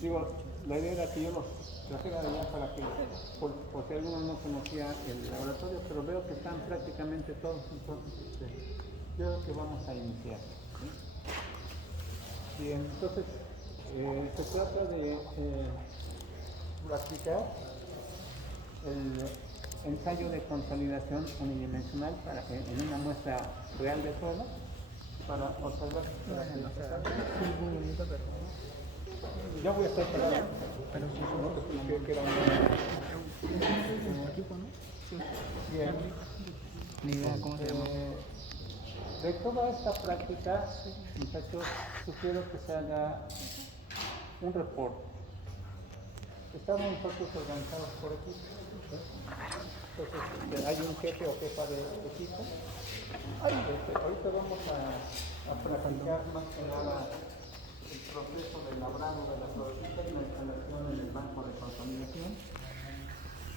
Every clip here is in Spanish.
Digo, la idea era que yo los trajera de allá para que, por si alguno no conocía el laboratorio, pero veo que están prácticamente todos, entonces yo creo que vamos a iniciar. ¿Sí? Bien, entonces se trata de practicar el ensayo de consolidación unidimensional para que en una muestra real de suelo para observar muy bonito, pero ya voy a estar parado, pero sí, no, que era un equipo, ¿no? Sí. Bien. Ni idea cómo se llama. De toda esta práctica, muchachos, sugiero que se haga un reporte. Estamos nosotros organizados por equipo. Entonces, hay un jefe o jefa de equipo. Ahorita vamos a practicar más que nada el proceso de labrado de la florcita y la instalación en el banco de consolidación.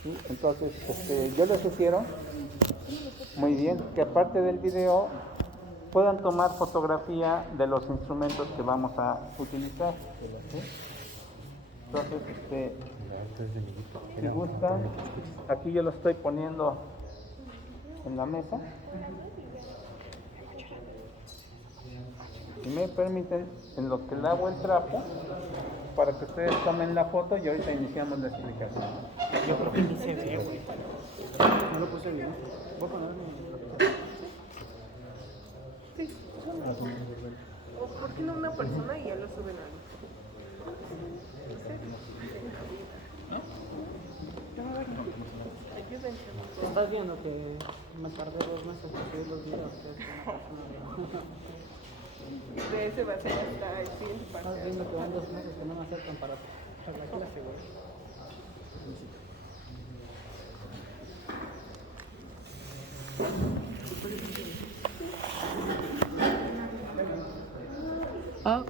¿Sí? Entonces, yo les sugiero, muy bien, que aparte del video puedan tomar fotografía de los instrumentos que vamos a utilizar. ¿Sí? Entonces, si gustan, aquí yo lo estoy poniendo en la mesa. Si me permiten, en lo que lavo el trapo, para que ustedes tomen la foto y ahorita iniciamos la explicación. Yo creo que ni se ve, güey. No lo puse bien. ¿Voy a ponerlo? Sí. O por qué no una persona y ya lo suben a Estás viendo que me tardé 2 meses para subir los videos. De ese va a ser hasta el siguiente parte. Estás viendo que van 2 meses que no me acercan para la clase, güey. Ah.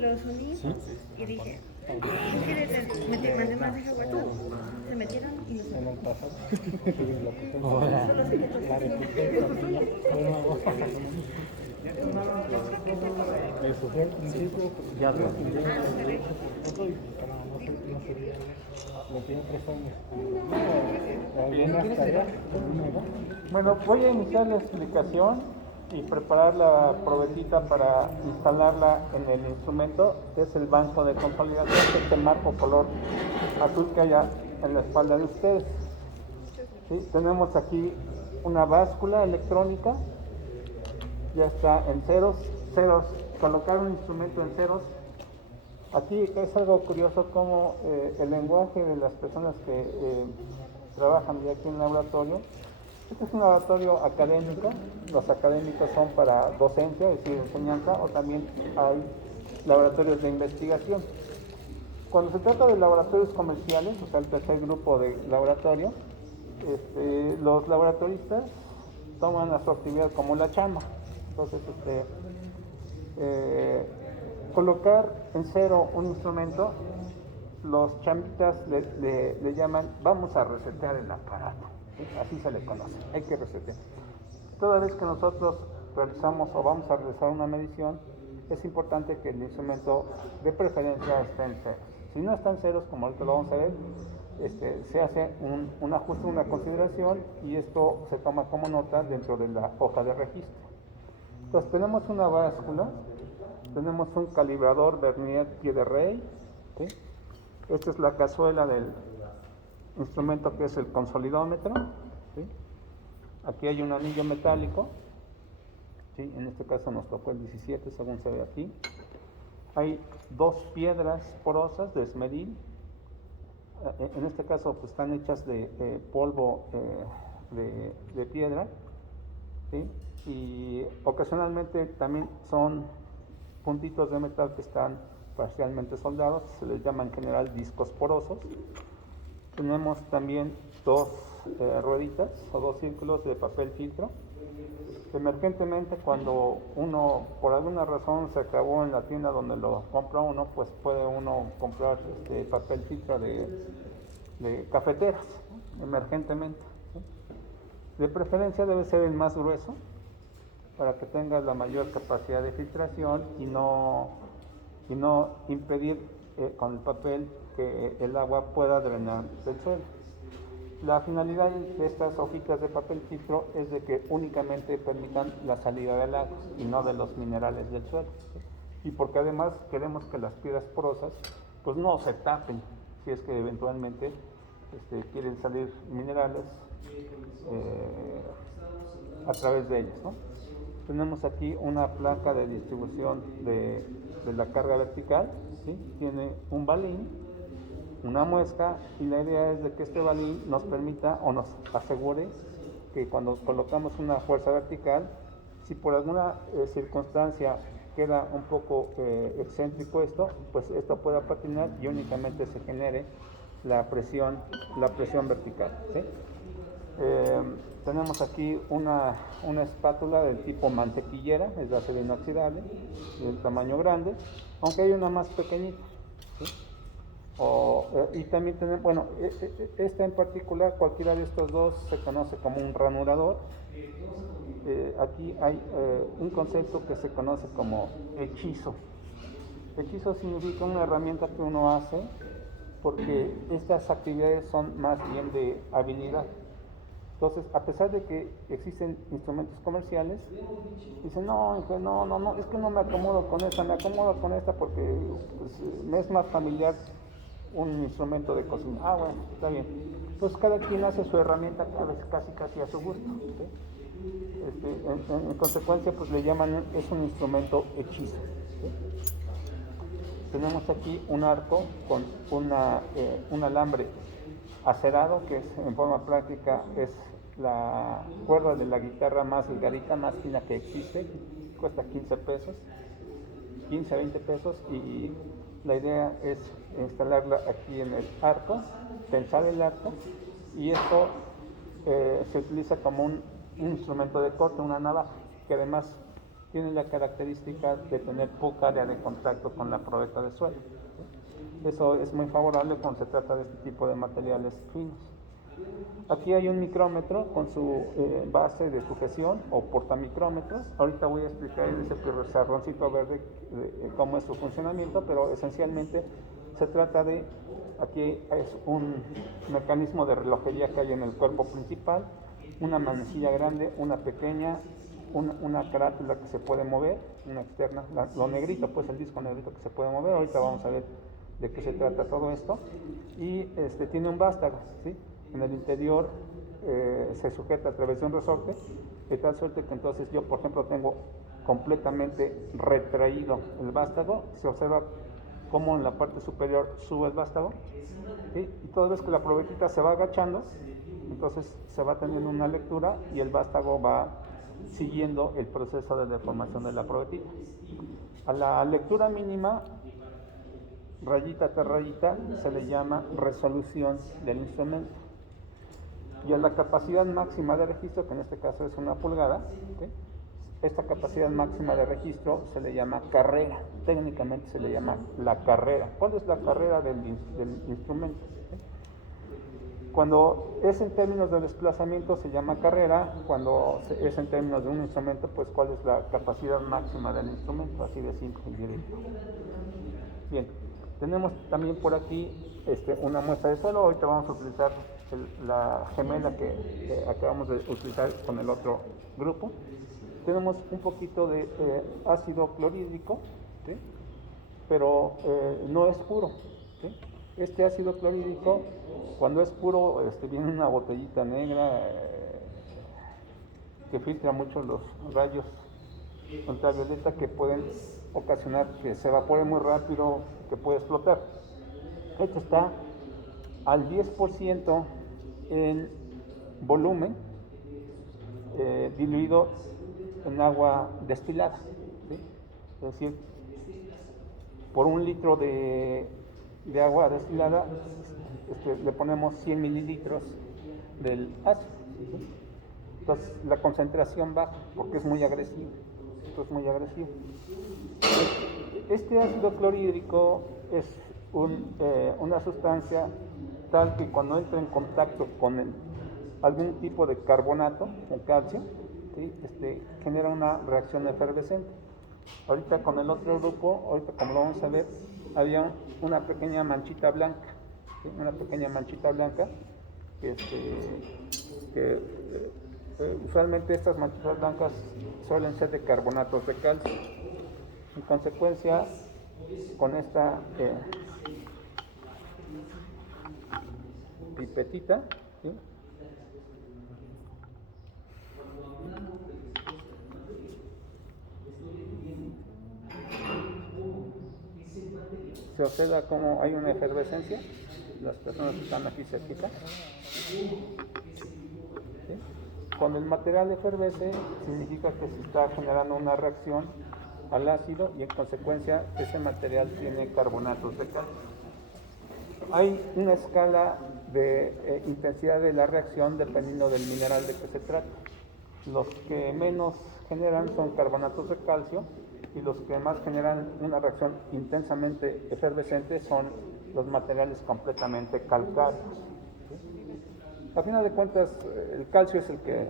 Los uní y dije, ¿quién quiere mandé mensaje a WhatsApp? Se metieron y los En el pasado. solo sé que Ya lo Bueno, voy a iniciar la explicación y preparar la probetita para instalarla en el instrumento, que es el banco de consolidación, que es el marco color azul que hay en la espalda de ustedes. ¿Sí? Tenemos aquí una báscula electrónica, ya está en ceros, colocar un instrumento en ceros. Aquí es algo curioso como el lenguaje de las personas que trabajan ya aquí en el laboratorio. Este es un laboratorio académico, los académicos son para docencia, es decir, enseñanza, o también hay laboratorios de investigación. Cuando se trata de laboratorios comerciales, o sea, el tercer grupo de laboratorio, los laboratoristas toman a su actividad como la chamba. Entonces, colocar en cero un instrumento, los chambitas le llaman, vamos a resetear el aparato. ¿Sí? Así se le conoce, hay que resetear. Toda vez que nosotros realizamos o vamos a realizar una medición, es importante que el instrumento de preferencia esté en ceros. Si no está en ceros, como ahorita lo vamos a ver, se hace un ajuste, una consideración, y esto se toma como nota dentro de la hoja de registro. Entonces tenemos una báscula, tenemos un calibrador vernier pie de rey, ¿sí? Esta es la cazuela del instrumento, que es el consolidómetro, ¿sí? Aquí hay un anillo metálico, ¿sí? En este caso nos tocó el 17 según se ve aquí. Hay 2 piedras porosas de esmeril, en este caso pues están hechas de polvo de piedra, ¿sí? Y ocasionalmente también son puntitos de metal que están parcialmente soldados, se les llama en general discos porosos. Tenemos también 2 rueditas o 2 círculos de papel filtro, Emergentemente, cuando uno por alguna razón se acabó en la tienda donde lo compra uno, pues puede uno comprar papel filtro de cafeteras, emergentemente, ¿sí? De preferencia debe ser el más grueso para que tenga la mayor capacidad de filtración y no impedir con el papel que el agua pueda drenar del suelo. La finalidad de estas hojitas de papel filtro es de que únicamente permitan la salida del agua y no de los minerales del suelo, ¿sí? Y porque además queremos que las piedras porosas pues no se tapen si es que eventualmente quieren salir minerales a través de ellas, ¿no? Tenemos aquí una placa de distribución de la carga vertical, ¿sí? Tiene un balín, una muesca, y la idea es de que este balín nos permita o nos asegure que cuando colocamos una fuerza vertical, si por alguna circunstancia queda un poco excéntrico esto, pues esto pueda patinar y únicamente se genere la presión vertical, ¿sí? Tenemos aquí una espátula del tipo mantequillera, es de acero inoxidable, del tamaño grande, aunque hay una más pequeñita, ¿sí? Y también tenemos, bueno, esta en particular, cualquiera de estos dos se conoce como un ranurador. Aquí hay un concepto que se conoce como hechizo. Hechizo significa una herramienta que uno hace porque estas actividades son más bien de habilidad. Entonces, a pesar de que existen instrumentos comerciales, dicen, no, es que no me acomodo con esta, me acomodo con esta porque pues, me es más familiar un instrumento de cocina. Ah, bueno, está bien. Entonces, cada quien hace su herramienta casi a su gusto, ¿sí? En consecuencia, pues le llaman, es un instrumento hechizo, ¿sí? Tenemos aquí un arco con un alambre acerado, que es, en forma práctica es la cuerda de la guitarra más delgadita, más fina que existe, cuesta 15 pesos, 15 a 20 pesos, y la idea es instalarla aquí en el arco, tensar el arco, y esto se utiliza como un instrumento de corte, una navaja, que además tiene la característica de tener poca área de contacto con la probeta de suelo. Eso es muy favorable cuando se trata de este tipo de materiales finos. Aquí hay un micrómetro con su base de sujeción o portamicrómetros. Ahorita voy a explicar ese pizarroncito verde cómo es su funcionamiento, pero esencialmente se trata de, aquí es un mecanismo de relojería que hay en el cuerpo principal, una manecilla grande, una pequeña, una carátula que se puede mover, una externa, lo negrito, pues el disco negrito que se puede mover. Ahorita vamos a ver de qué se trata todo esto, y tiene un vástago, ¿sí? En el interior se sujeta a través de un resorte, de tal suerte que entonces yo, por ejemplo, tengo completamente retraído el vástago. Se observa cómo en la parte superior sube el vástago, ¿sí? Y toda vez que la probetita se va agachando, entonces se va teniendo una lectura y el vástago va siguiendo el proceso de deformación de la probetita. A la lectura mínima, rayita tras rayita, se le llama resolución del instrumento. Y a la capacidad máxima de registro, que en este caso es 1 pulgada, ¿sí? Esta capacidad máxima de registro se le llama carrera, técnicamente se le llama la carrera. ¿Cuál es la carrera del instrumento? ¿Sí? Cuando es en términos de desplazamiento se llama carrera, cuando es en términos de un instrumento, pues cuál es la capacidad máxima del instrumento, así de simple y directo. Bien, tenemos también por aquí una muestra de suelo. Ahorita vamos a utilizar la gemela que acabamos de utilizar con el otro grupo. Tenemos un poquito de ácido clorhídrico, ¿sí? Pero no es puro, ¿sí? Este ácido clorhídrico, cuando es puro, viene en una botellita negra que filtra mucho los rayos ultravioleta que pueden ocasionar que se evapore muy rápido, que puede explotar. Esto está al 10% en volumen, diluido en agua destilada, ¿sí? Es decir, por 1 litro de agua destilada le ponemos 100 mililitros del ácido, ¿sí? Entonces la concentración baja porque es muy agresivo. Esto es muy agresivo. Este ácido clorhídrico es una sustancia tal que cuando entra en contacto con algún tipo de carbonato o calcio, ¿sí? Genera una reacción efervescente. Ahorita con el otro grupo, ahorita como lo vamos a ver, había una pequeña manchita blanca, ¿sí? Una pequeña manchita blanca que usualmente estas manchitas blancas suelen ser de carbonatos de calcio. En consecuencia, con esta pipetita, ¿sí? Se observa como hay una efervescencia, las personas que están aquí cerquita. ¿Sí? Cuando el material efervesce, significa que se está generando una reacción al ácido y en consecuencia ese material tiene carbonatos de calcio. Hay una escala de intensidad de la reacción dependiendo del mineral de que se trata. Los que menos generan son carbonatos de calcio y los que más generan una reacción intensamente efervescente son los materiales completamente calcáreos. A final de cuentas, el calcio es el que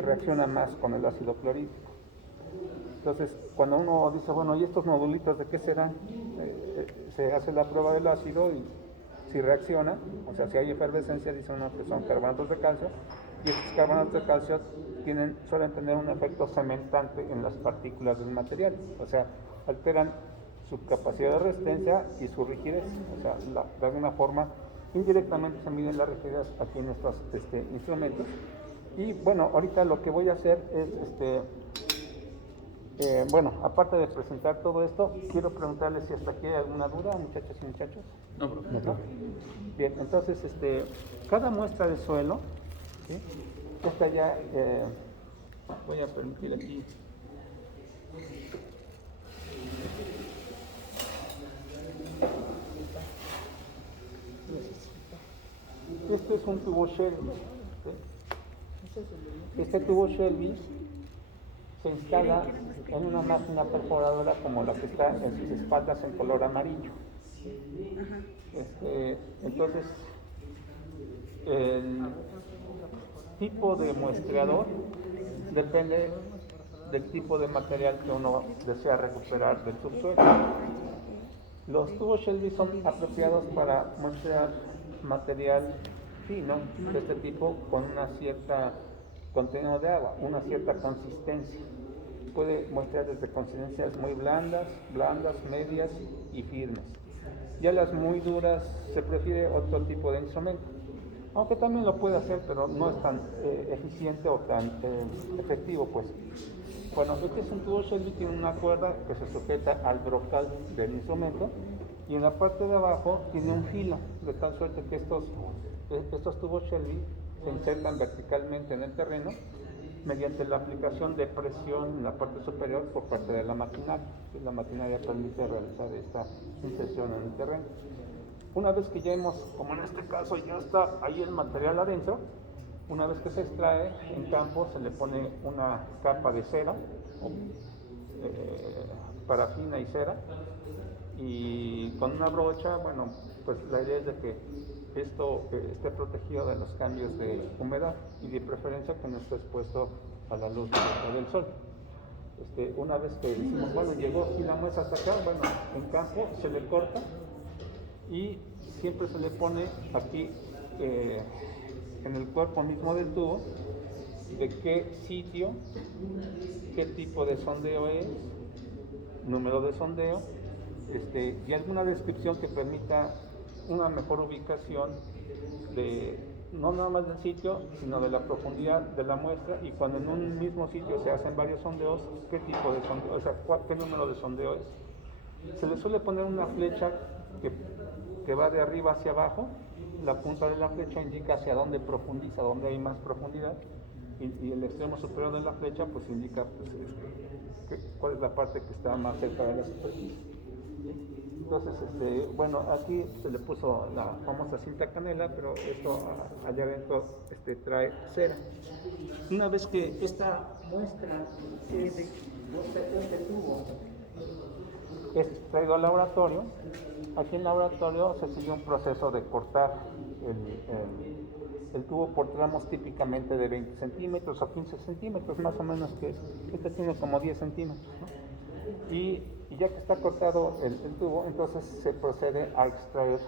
reacciona más con el ácido clorhídrico. Entonces, cuando uno dice, bueno, ¿y estos nodulitos de qué serán? Se hace la prueba del ácido y si reacciona, o sea, si hay efervescencia, dice uno que son carbonatos de calcio, y estos carbonatos de calcio suelen tener un efecto cementante en las partículas del material, o sea, alteran su capacidad de resistencia y su rigidez, o sea, de alguna forma, indirectamente se miden las rigidez aquí en estos instrumentos. Y bueno, ahorita lo que voy a hacer es, bueno, aparte de presentar todo esto, quiero preguntarles si hasta aquí hay alguna duda, muchachas y muchachos. No, profe. ¿No? Bien, entonces, cada muestra de suelo, ¿sí? Esta ya, voy a permitir aquí. Este es un tubo Shelby. ¿Sí? Este tubo Shelby se instala en una máquina perforadora como la que está en sus espaldas en color amarillo. Entonces, el tipo de muestreador depende del tipo de material que uno desea recuperar del subsuelo. Los tubos Shelby son apropiados para muestrear material fino de este tipo con una cierta contenido de agua, una cierta consistencia. Puede muestrear desde consistencias muy blandas, medias y firmes. Ya las muy duras se prefiere otro tipo de instrumento, aunque también lo puede hacer, pero no es tan eficiente o tan efectivo, pues. Bueno, este es un tubo Shelby, tiene una cuerda que se sujeta al brocal del instrumento y en la parte de abajo tiene un filo, de tal suerte que estos tubos Shelby se insertan verticalmente en el terreno mediante la aplicación de presión en la parte superior por parte de la maquinaria. La maquinaria permite realizar esta inserción en el terreno. Una vez que ya hemos, como en este caso, ya está ahí el material adentro, una vez que se extrae en campo se le pone una capa de cera, parafina y cera, y con una brocha, bueno, pues la idea es de que esto esté protegido de los cambios de humedad y de preferencia que no esté expuesto a la luz del sol. Una vez que decimos, bueno, llegó aquí la muestra hasta acá, bueno, en campo se le corta y siempre se le pone aquí en el cuerpo mismo del tubo de qué sitio, qué tipo de sondeo es, número de sondeo, y alguna descripción que permita una mejor ubicación de no nada más del sitio, sino de la profundidad de la muestra, y cuando en un mismo sitio se hacen varios sondeos, qué tipo de sondeo, o sea, qué número de sondeo es. Se le suele poner una flecha que va de arriba hacia abajo, la punta de la flecha indica hacia dónde profundiza, dónde hay más profundidad, y el extremo superior de la flecha pues indica pues, cuál es la parte que está más cerca de la superficie. Entonces, bueno, aquí se le puso la famosa cinta canela, pero esto allá adentro trae cera. Una vez que esta muestra este tubo es traído al laboratorio, aquí en el laboratorio se sigue un proceso de cortar el tubo por tramos típicamente de 20 centímetros o 15 centímetros, más o menos, que este tiene como 10 centímetros, ¿no? Y ya que está cortado el tubo, entonces se procede a extraer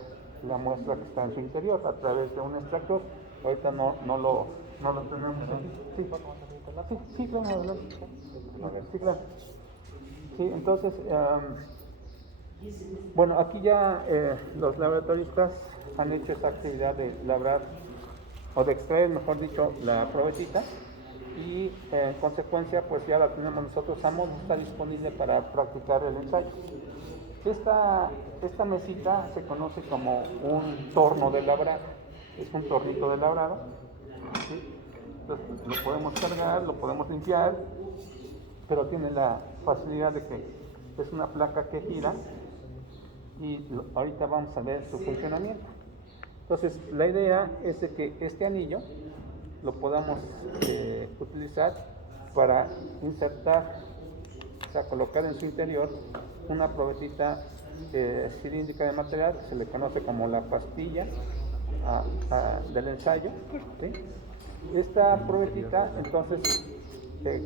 la muestra que está en su interior a través de un extractor. Ahorita no lo tenemos aquí. Sí, claro, adelante. A ver, sí, claro. Sí, entonces, bueno, aquí ya los laboratoristas han hecho esta actividad de labrar, o de extraer, mejor dicho, la probetita, y en consecuencia pues ya la tenemos nosotros a modo, está disponible para practicar el ensayo. Esta mesita se conoce como un torno de labrado, es un tornito de labrado, ¿sí? Entonces lo podemos cargar, lo podemos limpiar, pero tiene la facilidad de que es una placa que gira y ahorita vamos a ver su funcionamiento. Entonces la idea es de que este anillo lo podamos utilizar para insertar, o sea, colocar en su interior una probetita cilíndrica de material, se le conoce como la pastilla del ensayo, ¿sí? Esta probetita, entonces,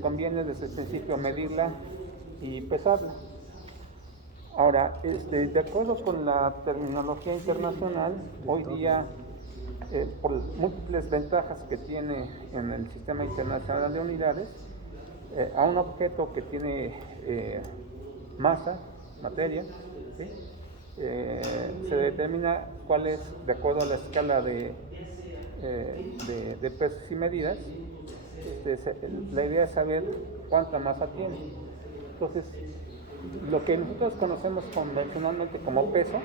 conviene desde el principio medirla y pesarla. Ahora, de acuerdo con la terminología internacional, hoy día, por múltiples ventajas que tiene en el sistema internacional de unidades, a un objeto que tiene masa, materia, ¿sí? Se determina cuál es, de acuerdo a la escala de pesos y medidas. La idea es saber cuánta masa tiene. Entonces, lo que nosotros conocemos convencionalmente como peso,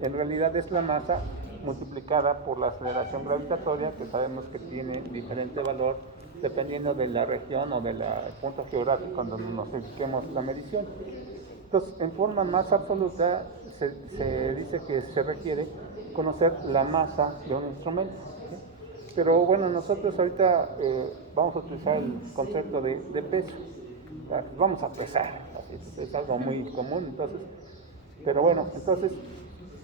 en realidad es la masa multiplicada por la aceleración gravitatoria, que sabemos que tiene diferente valor dependiendo de la región o del punto geográfico donde nos ubiquemos la medición. Entonces, en forma más absoluta, se dice que se requiere conocer la masa de un instrumento, ¿sí? Pero bueno, nosotros ahorita vamos a utilizar el concepto de peso. Vamos a pesar, es algo muy común, entonces. Pero bueno, entonces,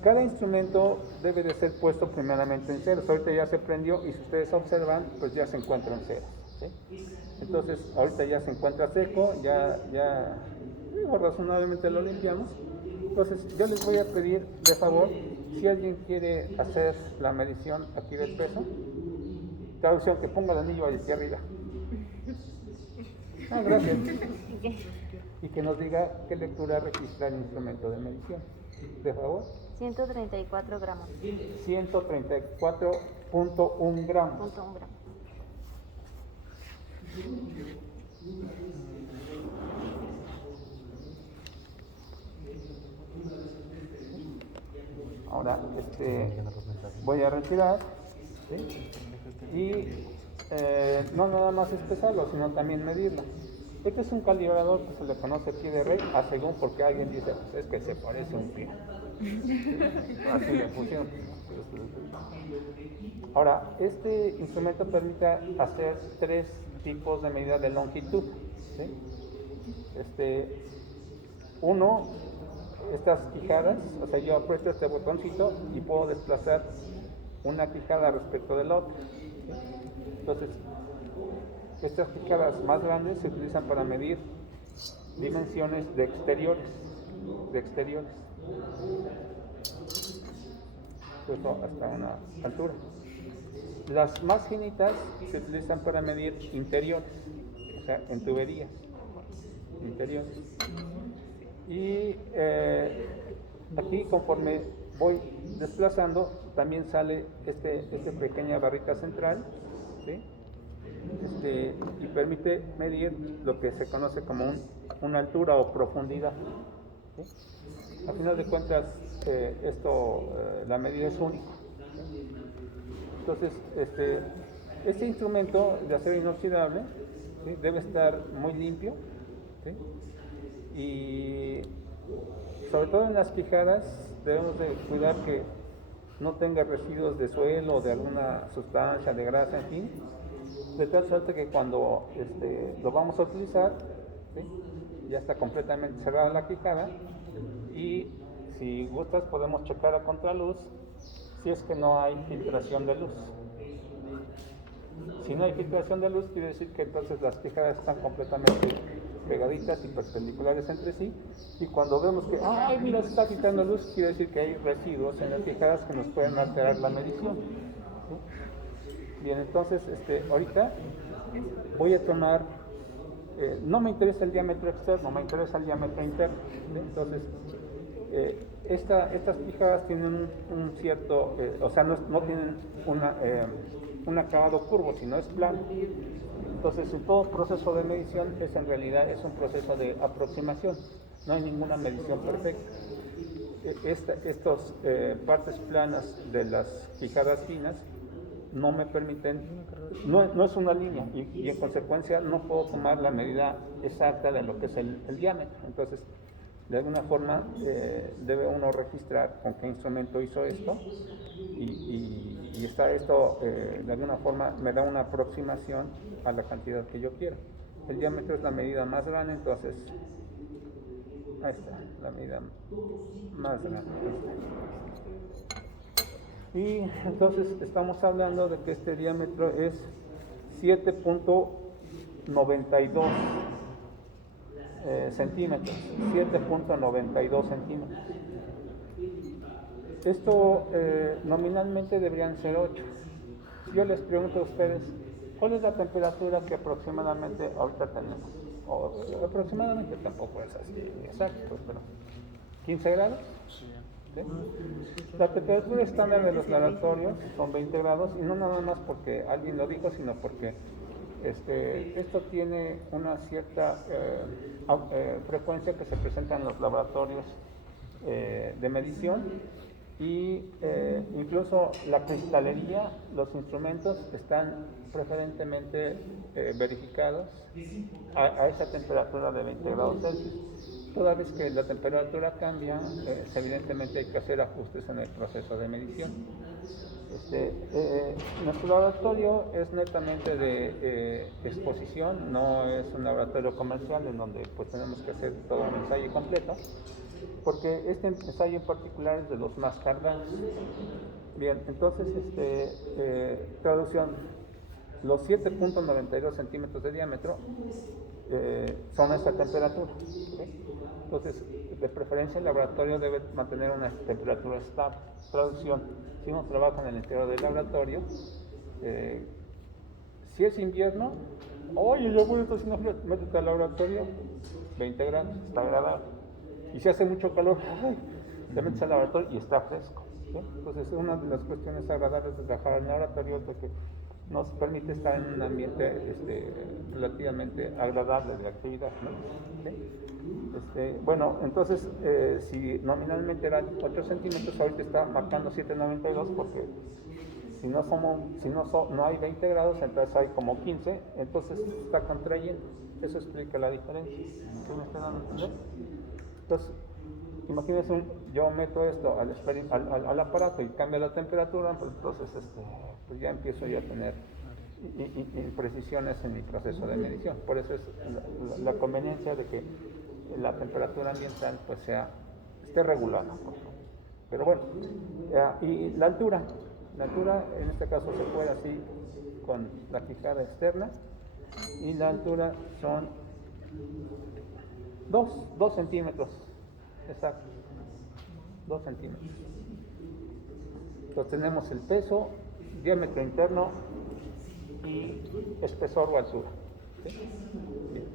cada instrumento debe de ser puesto primeramente en ceros. Ahorita ya se prendió y si ustedes observan, pues ya se encuentra en ceros, ¿sí? Entonces, ahorita ya se encuentra seco, ya razonablemente lo limpiamos. Entonces, yo les voy a pedir, de favor, si alguien quiere hacer la medición aquí del peso, traducción, que ponga el anillo aquí arriba. Gracias. Y que nos diga qué lectura registra el instrumento de medición. De favor. 134 gramos. 134.1 gramos. Ahora, voy a retirar, ¿sí? Y no nada más es pesarlo, sino también medirlo. Este es un calibrador que se le conoce pie de rey, a según porque alguien dice, pues es que se parece a un pie. Así le pusieron. Ahora, este instrumento permite hacer 3 tipos de medida de longitud, ¿sí? Uno, estas quijadas, o sea, yo aprieto este botoncito y puedo desplazar una quijada respecto del otro, ¿sí? Entonces, estas quijadas más grandes se utilizan para medir dimensiones de exteriores. Esto hasta una altura. Las más finitas se utilizan para medir interiores, o sea, en tuberías interiores. Y aquí, conforme voy desplazando, también sale esta pequeña barrita central, ¿sí? Y permite medir lo que se conoce como una altura o profundidad, ¿sí? A final de cuentas, la medida es única, ¿sí? Entonces, este instrumento de acero inoxidable, ¿sí? Debe estar muy limpio, ¿sí? Y sobre todo en las quijadas, debemos de cuidar que no tenga residuos de suelo o de alguna sustancia, de grasa, en fin, de tal suerte que cuando lo vamos a utilizar, ¿sí? Ya está completamente cerrada la quijada, y si gustas podemos checar a contraluz si es que no hay filtración de luz. Si no hay filtración de luz, quiere decir que entonces las quijadas están completamente pegaditas y perpendiculares entre sí, y cuando vemos que, ¡ay, mira, se está quitando luz!, quiere decir que hay residuos en las quijadas que nos pueden alterar la medición, ¿sí? Bien, entonces, ahorita voy a tomar, no me interesa el diámetro externo, me interesa el diámetro interno, ¿sí? Entonces, estas quijadas tienen un cierto, o sea, no tienen un acabado curvo, sino es plano. Entonces, en todo proceso de medición en realidad es un proceso de aproximación, no hay ninguna medición perfecta. Estas partes planas de las quijadas finas no me permiten, no es una línea, y en consecuencia no puedo tomar la medida exacta de lo que es el diámetro. Entonces, de alguna forma debe uno registrar con qué instrumento hizo esto, y está esto, de alguna forma me da una aproximación a la cantidad que yo quiero. El diámetro es la medida más grande, entonces ahí está, la medida más grande. Y entonces estamos hablando de que este diámetro es 7.92 centímetros, 7.92 centímetros. Esto nominalmente deberían ser 8. Yo les pregunto a ustedes, ¿cuál es la temperatura que aproximadamente ahorita tenemos? O aproximadamente tampoco es así exacto, pero 15 grados. ¿Sí? La temperatura estándar de los laboratorios son 20 grados, y no nada más porque alguien lo dijo, sino porque esto tiene una cierta frecuencia que se presenta en los laboratorios de medición, y incluso la cristalería, los instrumentos están preferentemente verificados a esa temperatura de 20 grados Celsius. Toda vez que la temperatura cambia, evidentemente hay que hacer ajustes en el proceso de medición. Nuestro laboratorio es netamente de exposición, no es un laboratorio comercial en donde pues tenemos que hacer todo un ensayo completo, porque este ensayo en particular es de los más tardados. Bien, entonces, traducción, los 7.92 centímetros de diámetro son a esta temperatura, ¿sí? Entonces, de preferencia el laboratorio debe mantener una temperatura estable. Traducción, si uno trabaja en el interior del laboratorio, si es invierno, oye, yo voy a estar haciendo frío, métete al laboratorio, 20 grados, está agradable. Y si hace mucho calor, ay, te metes al laboratorio y está fresco, ¿sí? Entonces, una de las cuestiones agradables de trabajar en el laboratorio es de que nos permite estar en un ambiente relativamente agradable de actividad, ¿no? ¿Sí? Bueno, entonces, si nominalmente eran 8 centímetros, ahorita está marcando 7.92, porque si no hay 20 grados, entonces hay como 15, entonces está contrayendo. Eso explica la diferencia. ¿Sí me están dando a entender? Entonces, imagínense, yo meto esto al aparato y cambia la temperatura, pues entonces pues ya empiezo yo a tener imprecisiones en mi proceso de medición. Por eso es la conveniencia de que la temperatura ambiental pues esté regulada. Pero bueno, y la altura en este caso se puede así con la quijada externa, y la altura son 2 centímetros, exacto, 2 centímetros. Entonces tenemos el peso, diámetro interno y espesor o altura, ¿sí? Bien.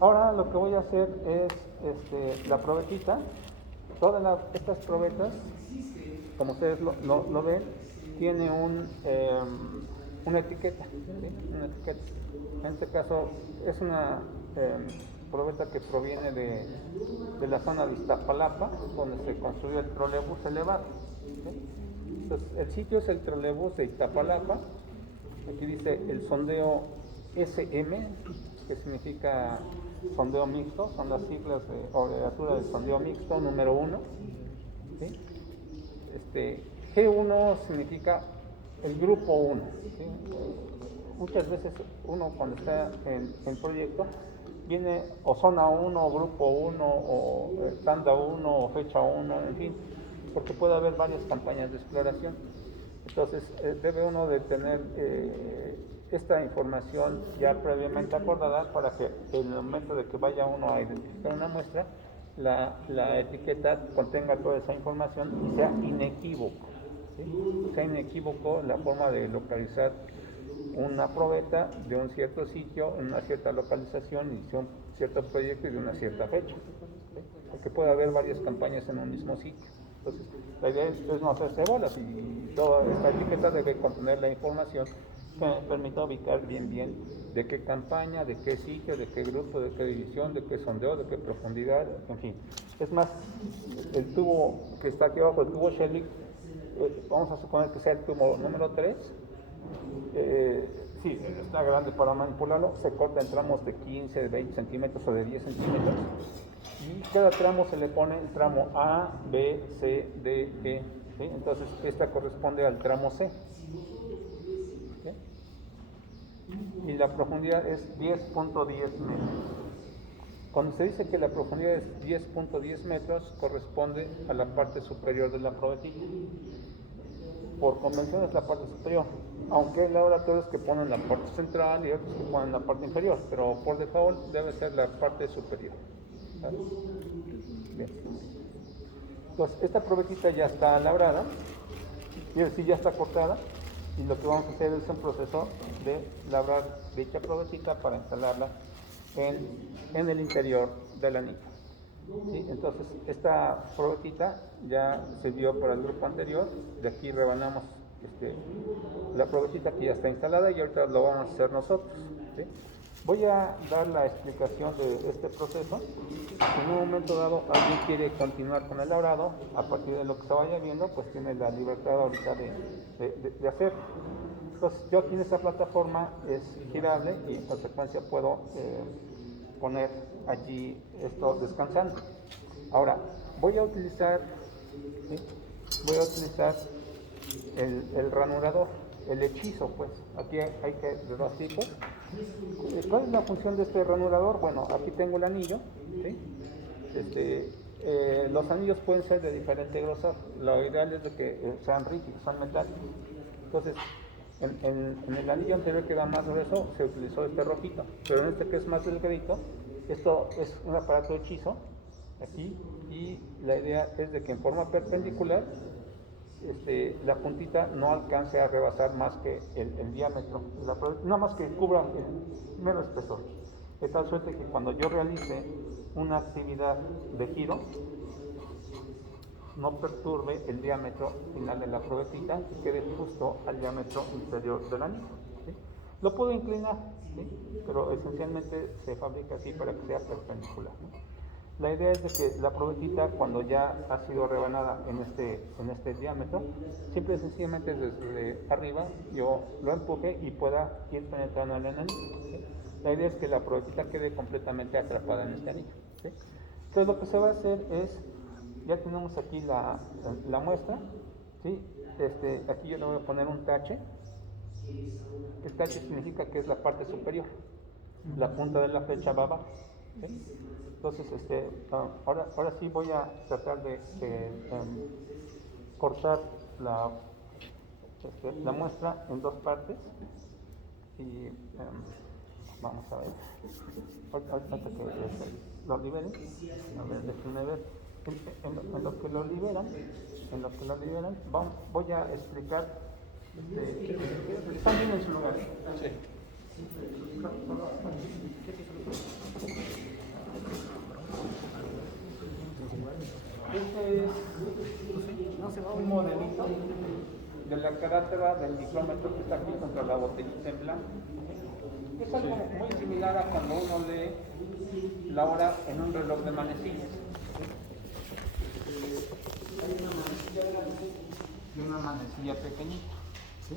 Ahora lo que voy a hacer es la probetita. Todas estas probetas, como ustedes lo ven, tiene una etiqueta, ¿sí? Una etiqueta. En este caso es una probeta que proviene de la zona de Iztapalapa, donde se construyó el trolebús elevado, ¿sí? Entonces, el sitio es el trolebús de Iztapalapa. Aquí dice el sondeo SM que significa sondeo mixto, son las siglas de abreviatura del sondeo mixto número 1. ¿Sí? G1 significa el grupo 1. ¿Sí? Muchas veces uno cuando está en proyecto viene o zona 1, o grupo 1, o tanda 1, o fecha 1, en fin, porque puede haber varias campañas de exploración. Entonces debe uno de tener esta información ya previamente acordada para que en el momento de que vaya uno a identificar una muestra, la etiqueta contenga toda esa información y sea inequívoco. ¿Sí? Sea inequívoco la forma de localizar una probeta de un cierto sitio, en una cierta localización y un cierto proyecto y de una cierta fecha. ¿Sí? Porque puede haber varias campañas en un mismo sitio. Entonces, la idea es no hacerse bolas y toda esta etiqueta debe contener la información que me permita ubicar bien de qué campaña, de qué sitio, de qué grupo, de qué división, de qué sondeo, de qué profundidad, en fin. Es más, el tubo que está aquí abajo, el tubo Shelby, vamos a suponer que sea el tubo número 3. Sí, está grande para manipularlo, se corta en tramos de 15, de 20 centímetros o de 10 centímetros. Y cada tramo se le pone el tramo A, B, C, D, E. ¿Sí? Entonces, esta corresponde al tramo C. ¿Sí? Y la profundidad es 10.10 metros. Cuando se dice que la profundidad es 10.10 metros, corresponde a la parte superior de la probetita. Por convención es la parte superior, aunque hay laboratorios que ponen la parte central y otros que ponen la parte inferior, pero por default debe ser la parte superior. ¿Vale? Bien. Entonces, esta probetita ya está labrada, quiere decir ya está cortada, y lo que vamos a hacer es un proceso de labrar dicha probetita para instalarla en el interior del anillo. ¿Sí? Entonces, esta probetita ya se vio para el grupo anterior, de aquí rebanamos la probetita que ya está instalada y ahorita lo vamos a hacer nosotros. ¿Sí? Voy a dar la explicación de este proceso. Si en un momento dado alguien quiere continuar con el labrado, a partir de lo que se vaya viendo, pues tiene la libertad ahorita de hacerlo. Entonces, yo aquí en esta plataforma es girable y en consecuencia puedo poner allí esto descansando. Ahora, voy a utilizar el ranurador, el hechizo, pues. Aquí hay que de dos tipos. ¿Cuál es la función de este ranurador? Bueno, aquí tengo el anillo, ¿sí? Los anillos pueden ser de diferente grosor. Lo ideal es de que sean rígidos, sean metálicos. Entonces, en el anillo anterior que era más grueso, se utilizó este rojito, pero en este que es más delgadito, esto es un aparato de hechizo, aquí, y la idea es de que en forma perpendicular, la puntita no alcance a rebasar más que el diámetro, nada más que cubra el mero espesor, de tal suerte que cuando yo realice una actividad de giro, no perturbe el diámetro final de la probetita y quede justo al diámetro interior del anillo. ¿Sí? Lo puedo inclinar, ¿sí? Pero esencialmente se fabrica así para que sea perpendicular, ¿no? La idea es de que la probetita, cuando ya ha sido rebanada en este diámetro, simple y sencillamente desde arriba yo lo empuje y pueda ir penetrando en el anillo. ¿Sí? La idea es que la probetita quede completamente atrapada en este anillo. ¿Sí? Entonces lo que se va a hacer es, ya tenemos aquí la muestra, ¿sí? Aquí yo le voy a poner un tache. El tache significa que es la parte superior, la punta de la flecha va abajo. ¿Sí? Entonces, ahora sí voy a tratar de cortar la muestra en dos partes y vamos a ver, ahorita que lo liberen, a ver, déjenme ver, en lo que lo liberan, voy a explicar, están bien en su lugar. Sí. Este es un modelito de la carátera del micrómetro que está aquí contra la botellita en blanco. Es algo muy similar a cuando uno lee la hora en un reloj de manecillas. Hay una manecilla grande y una manecilla pequeñita. ¿Sí?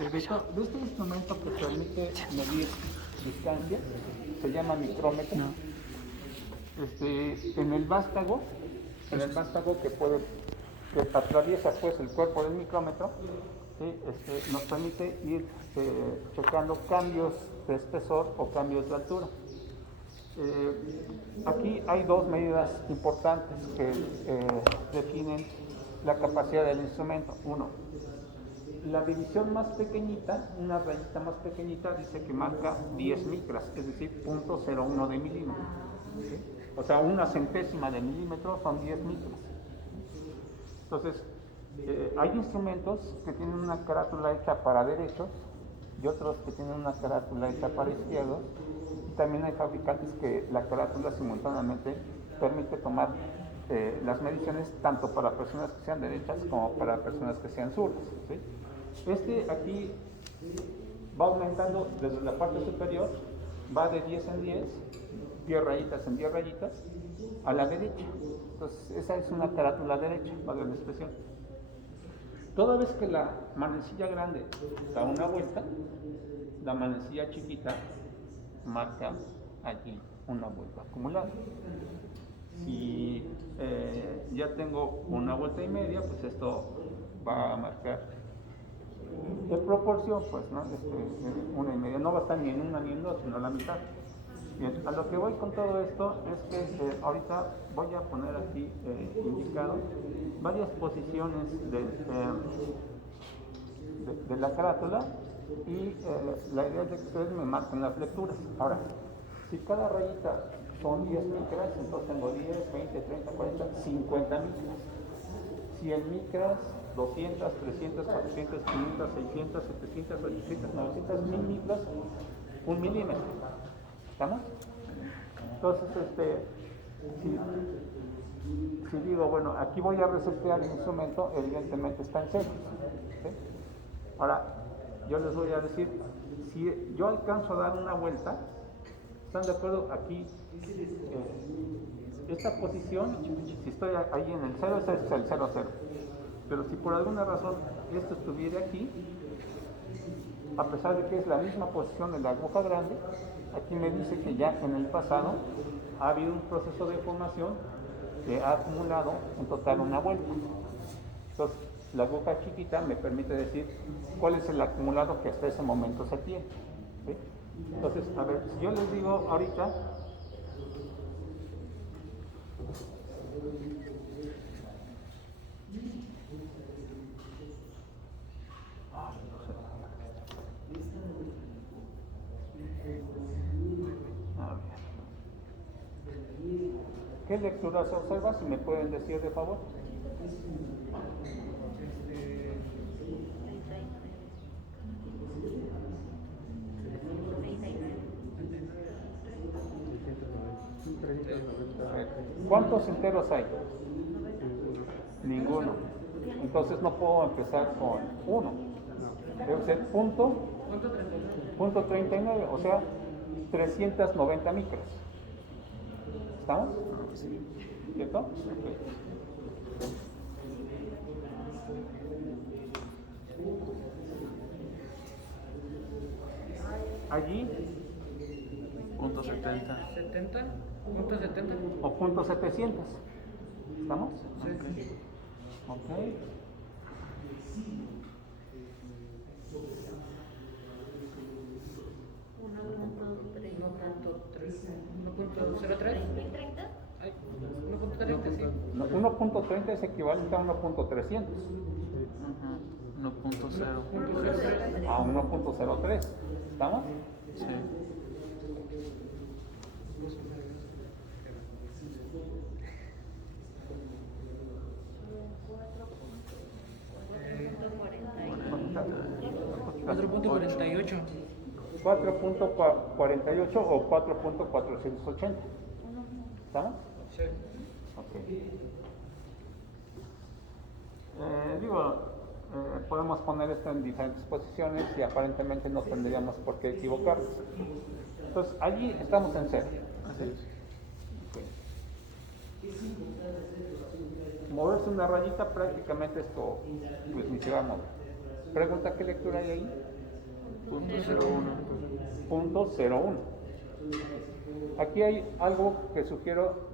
De este instrumento que permite medir distancia, se llama micrómetro. En el vástago que atraviesa pues el cuerpo del micrómetro, ¿sí? Nos permite ir checando cambios de espesor o cambios de altura. Aquí hay dos medidas importantes que definen la capacidad del instrumento. Uno, la división más pequeñita, una rayita más pequeñita, dice que marca 10 micras, es decir, 0.01 de milímetro. ¿Sí? O sea, una centésima de milímetro son 10 micras. Entonces, hay instrumentos que tienen una carátula hecha para derechos y otros que tienen una carátula hecha para izquierdos. Y también hay fabricantes que la carátula simultáneamente permite tomar las mediciones tanto para personas que sean derechas como para personas que sean zurdas. ¿Sí? Aquí va aumentando desde la parte superior, va de 10 en 10, 10 rayitas en 10 rayitas, a la derecha. Entonces, esa es una carátula derecha, valga la expresión. Toda vez que la manecilla grande da una vuelta, la manecilla chiquita marca allí una vuelta acumulada. Si ya tengo una vuelta y media, pues esto va a marcar de proporción, pues, ¿no? Una y media, no va a estar ni en una ni en dos, sino a la mitad. Bien, a lo que voy con todo esto es que ahorita voy a poner aquí indicado varias posiciones de la carátula y la idea es de que ustedes me marquen las lecturas. Ahora, si cada rayita son 10 micras, entonces tengo 10, 20, 30, 40, 50 micras. 100 micras, 200, 300, 400, 500, 600, 700, 800, 900, 1000 micras, 1 milímetro. ¿Estamos? Entonces, si digo, bueno, aquí voy a resetear el instrumento, evidentemente está en cero. ¿Sí? Ahora, yo les voy a decir, si yo alcanzo a dar una vuelta, ¿están de acuerdo? Aquí, esta posición, si estoy ahí en el 0, ese es el 0, 0. Pero si por alguna razón esto estuviera aquí, a pesar de que es la misma posición de la aguja grande, aquí me dice que ya en el pasado ha habido un proceso de formación que ha acumulado en total una vuelta. Entonces, la aguja chiquita me permite decir cuál es el acumulado que hasta ese momento se tiene. ¿Sí? Entonces, a ver, si yo les digo ahorita, ¿qué lectura se observa? Si me pueden decir de favor. ¿Cuántos enteros hay? Ninguno. Entonces no puedo empezar con 1. Debe ser punto 39, o sea, 390 micras. ¿Estamos? ¿Cierto? Okay. Allí, punto 70. ¿70? ¿Punto 70? o punto 700. ¿Estamos? Sí. Ok. ¿1.03? Ay, 1.30, sí. 1.30 es equivalente a 1.300. 1.0. A 1.03. ¿Estamos? Sí. ¿4.48? 4.48 o 4.480. ¿Estamos? Sí. Ok. Podemos poner esto en diferentes posiciones y aparentemente no tendríamos por qué equivocarnos. Entonces, allí estamos en cero. Así es. Okay. Moverse una rayita, prácticamente esto pues ni se va a mover. Pregunta, ¿qué lectura hay ahí? .01. Aquí hay algo que sugiero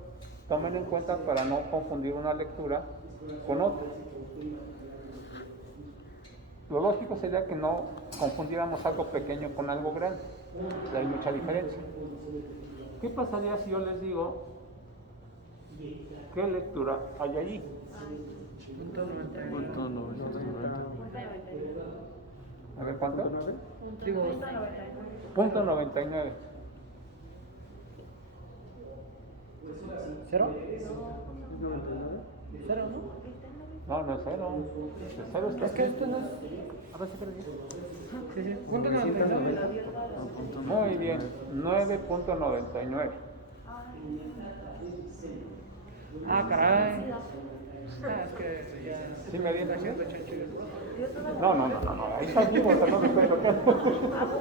tomen en cuenta para no confundir una lectura con otra. Lo lógico sería que no confundiéramos algo pequeño con algo grande. Hay mucha diferencia. ¿Qué pasaría si yo les digo qué lectura hay allí? A ver, ¿cuánto? Punto 99. ¿Cero? ¿Cero, no? No es cero. El cero está Es que aquí. esto no es... A ver si perdí. Sí, sí. Punto 99. Muy bien, 9.99. Ah, caray. Es que ya... ¿Sí me viene? haciendo chanchullos. No, ahí está vivo, o sea, no me estoy tocando.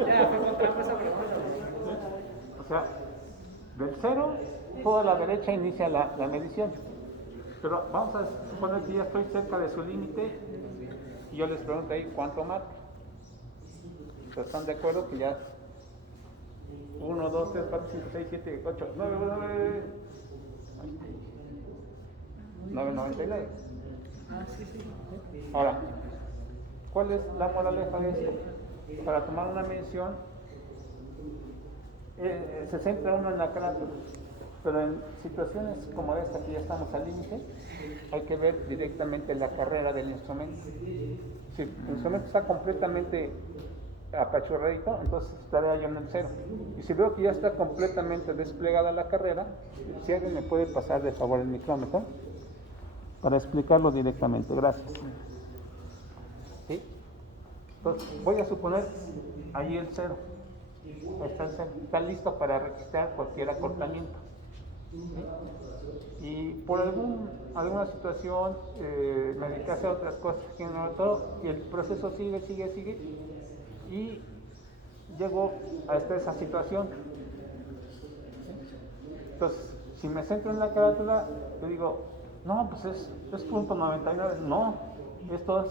Ya, fue con trampa esa pregunta. O sea, del cero, toda la derecha inicia la medición. Pero vamos a suponer que ya estoy cerca de su límite y yo les pregunto ahí cuánto marca. Entonces, ¿están de acuerdo que ya 1, 2, 3, 4, 5, 6, 7, 8, 9, 9.99? Ahora, ¿cuál es la moraleja de esto? Para tomar una medición, se centra uno en la carátula, pero en situaciones como esta, que ya estamos al límite, hay que ver directamente la carrera del instrumento. Si el instrumento está completamente apachurradito, entonces estaré yo en el cero. Y si veo que ya está completamente desplegada la carrera, si alguien me puede pasar de favor el micrómetro para explicarlo directamente. Gracias. ¿Sí? Entonces, voy a suponer ahí el cero. Ahí está el cero. Está listo para registrar cualquier acortamiento. ¿Sí? Y por alguna situación me dediqué a hacer otras cosas que no todo, y el proceso sigue y llego a esa situación. Entonces, si me centro en la carátula, yo digo, no, pues es punto 99. No, esto es,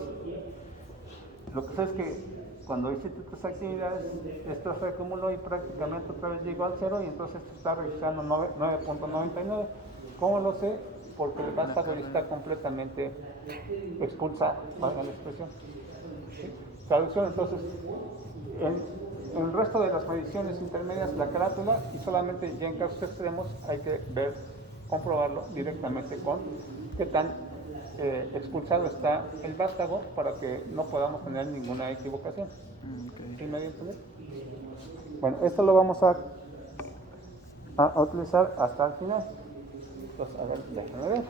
lo que sé es que cuando hice estas actividades, esto se acumuló y prácticamente otra vez llegó al cero y entonces está registrando 9.99. ¿Cómo lo sé? Porque el vástago está completamente expulsado, valga la expresión. ¿Sí? Traducción, entonces, en el resto de las mediciones intermedias, la carátula, y solamente ya en casos extremos hay que comprobarlo directamente con qué tan expulsado está el vástago para que no podamos tener ninguna equivocación. ¿Sí me entienden? Bueno, esto lo vamos a utilizar hasta el final. Entonces, a ver, déjame ver.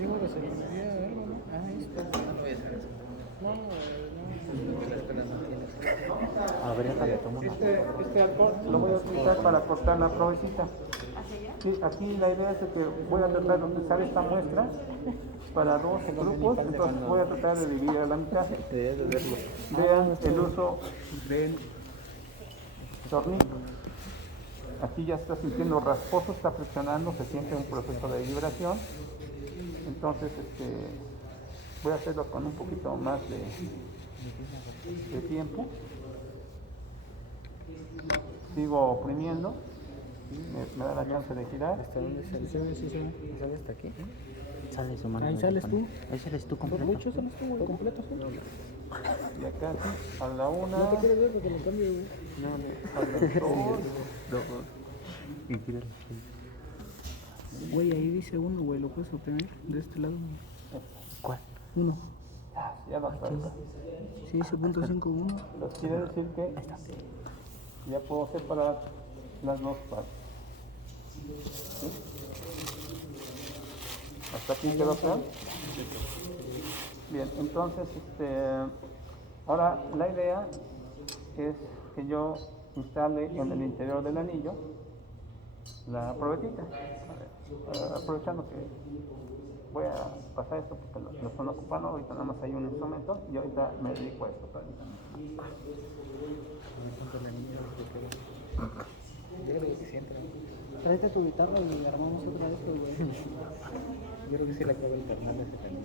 Digo que se me olvidó algo, ¿no? Ah, esto. No lo voy a hacer eso. No. A ver, Este alcohol lo voy a utilizar para cortar la provecita. Sí, aquí la idea es de que voy a tratar de utilizar esta muestra para dos grupos, entonces voy a tratar de dividir a la mitad. Vean el uso del tornillo. Aquí ya está sintiendo rasposo, está presionando, se siente un proceso de vibración. Entonces, voy a hacerlo con un poquito más de tiempo. Sigo oprimiendo. Me da la chance de girar. ¿Hasta dónde sale? Sí, ¿sale hasta aquí? Sale su mano. Ahí sales tú. Ahí sales tú ¿Por completo. mucho sales tú, güey? ¿Completo? Sí. Y acá sí, a la una. No te quieres ver porque lo cambio, güey. A las dos. Y gíralo. Güey, ahí dice uno, güey. ¿Lo puedes oprimir? De este lado, güey. ¿Cuál? Uno. Ya no está. Sí, dice .51. Lo quiere decir que ya puedo separar las dos partes. ¿Sí? ¿Hasta aquí quedó claro? Bien, entonces, ahora la idea es que yo instale en el interior del anillo la probetita. Aprovechando que voy a pasar esto porque lo están ocupando, ahorita nada más hay un instrumento y ahorita me dedico a esto también. Yo creo que sí entra. Tráete tu guitarra y le armamos otra vez, güey. Yo creo que sí la acaba el carnal ese también.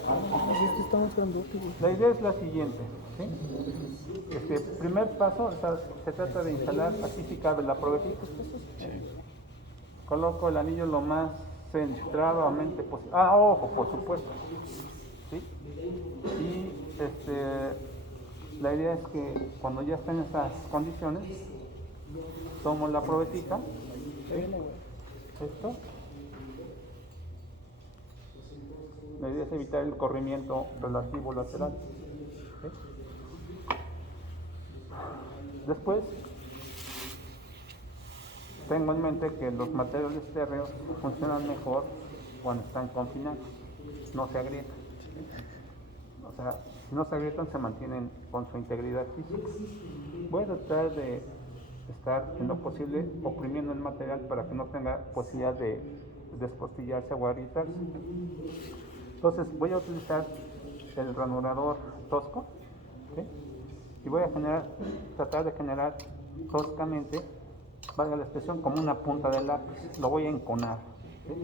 Esto está más grandote, güey. La idea es la siguiente, ¿sí? Primer paso, o sea, se trata de instalar, aquí sí cabe la probetita. Coloco el anillo lo más centradamente posible. Ah, ojo, por supuesto. ¿Sí? Y la idea es que cuando ya estén en esas condiciones, tomo la probetita. ¿Sí? Esto. La idea es evitar el corrimiento relativo lateral. ¿Sí? Después, tengo en mente que los materiales férreos funcionan mejor cuando están confinados, no se agrietan. O sea, si no se agrietan, se mantienen con su integridad física. Voy a tratar de estar en lo posible oprimiendo el material para que no tenga posibilidad de despostillarse o agrietarse. Entonces voy a utilizar el ranurador tosco, ¿sí? Y voy a tratar de generar toscamente, valga la expresión, como una punta de lápiz. Lo voy a enconar, ¿sí?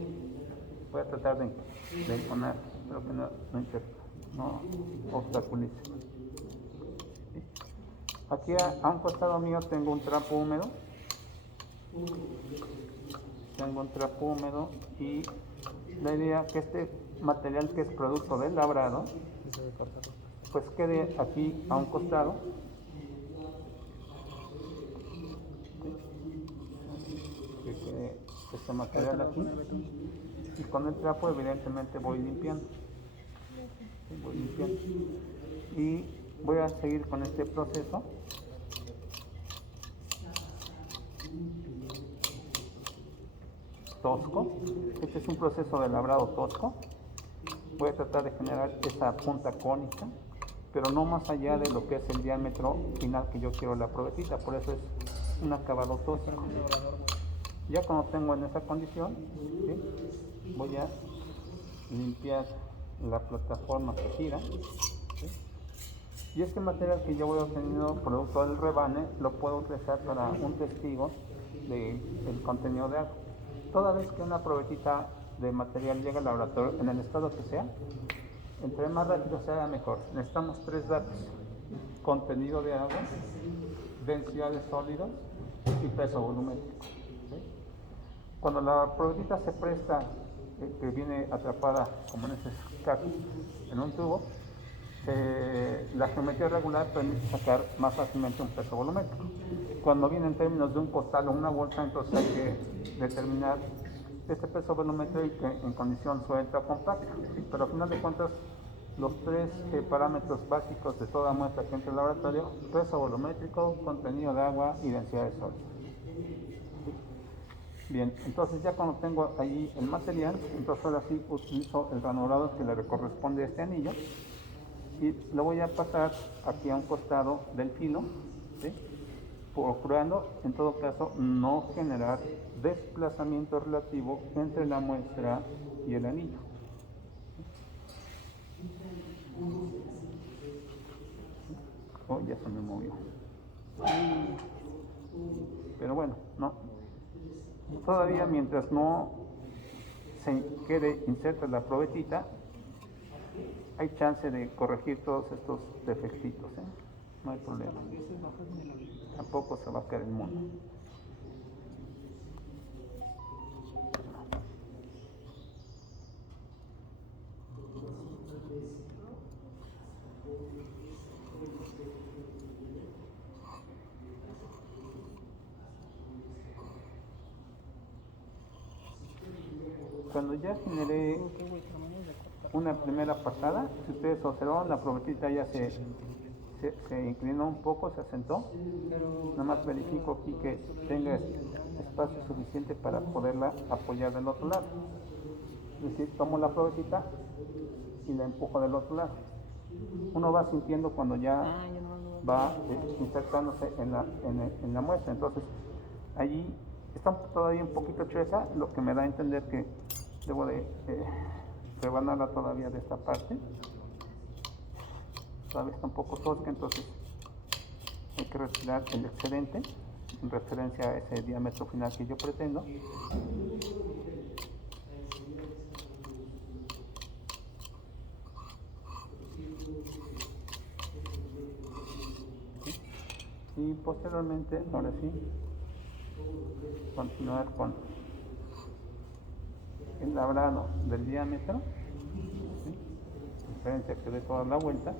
Voy a tratar de enconar, espero que no obstaculice. ¿Sí? Aquí a un costado mío tengo un trapo húmedo. Y la idea es que este material que es producto del labrado, pues quede aquí a un costado. Que quede este material aquí. Y con el trapo evidentemente voy limpiando. Y voy a seguir con este proceso. Tosco. Este es un proceso de labrado tosco. Voy a tratar de generar esa punta cónica, pero no más allá de lo que es el diámetro final que yo quiero la probetita, por eso es un acabado tosco. Ya cuando tengo en esa condición, ¿sí? Voy a limpiar la plataforma que gira, ¿sí? Y este material que yo voy obteniendo producto del rebane lo puedo utilizar para un testigo del contenido de agua. Toda vez que una probetita de material llega al laboratorio, en el estado que sea, entre más rápido sea mejor. Necesitamos 3 datos: contenido de agua, densidad de sólidos y peso volumétrico. ¿Sí? Cuando la probetita se presta, que viene atrapada, como en este caso, en un tubo, la geometría regular permite sacar más fácilmente un peso volumétrico. Cuando viene en términos de un costal o una bolsa, entonces hay que determinar este peso volumétrico en condición suelta o compacta. ¿Sí? Pero al final de cuentas, los 3 parámetros básicos de toda muestra que entra al laboratorio: peso volumétrico, contenido de agua y densidad de sólidos. Bien, entonces ya cuando tengo ahí el material, entonces ahora sí utilizo el ranurador que le corresponde a este anillo y lo voy a pasar aquí a un costado del filo, ¿sí? Procurando en todo caso no generar desplazamiento relativo entre la muestra y el anillo. Oh, ya se me movió. Pero bueno, no. Todavía mientras no se quede inserta la probetita, hay chance de corregir todos estos defectitos, ¿eh? No hay problema. Tampoco se va a caer el mundo. Cuando ya generé una primera pasada, si ustedes observaron, la probetita ya se inclinó un poco, se asentó. Nada más verifico aquí que tenga espacio suficiente para poderla apoyar del otro lado. Es decir, tomo la probetita y la empujo del otro lado. Uno va sintiendo cuando ya va insertándose en la muestra. Entonces, allí está todavía un poquito chueca, lo que me da a entender que debo de rebanarla todavía de esta parte. Todavía está un poco tosca, entonces hay que retirar el excedente en referencia a ese diámetro final que yo pretendo. Y posteriormente, ahora sí, continuar con el labrado del diámetro, ¿sí? Referencia que dé toda la vuelta.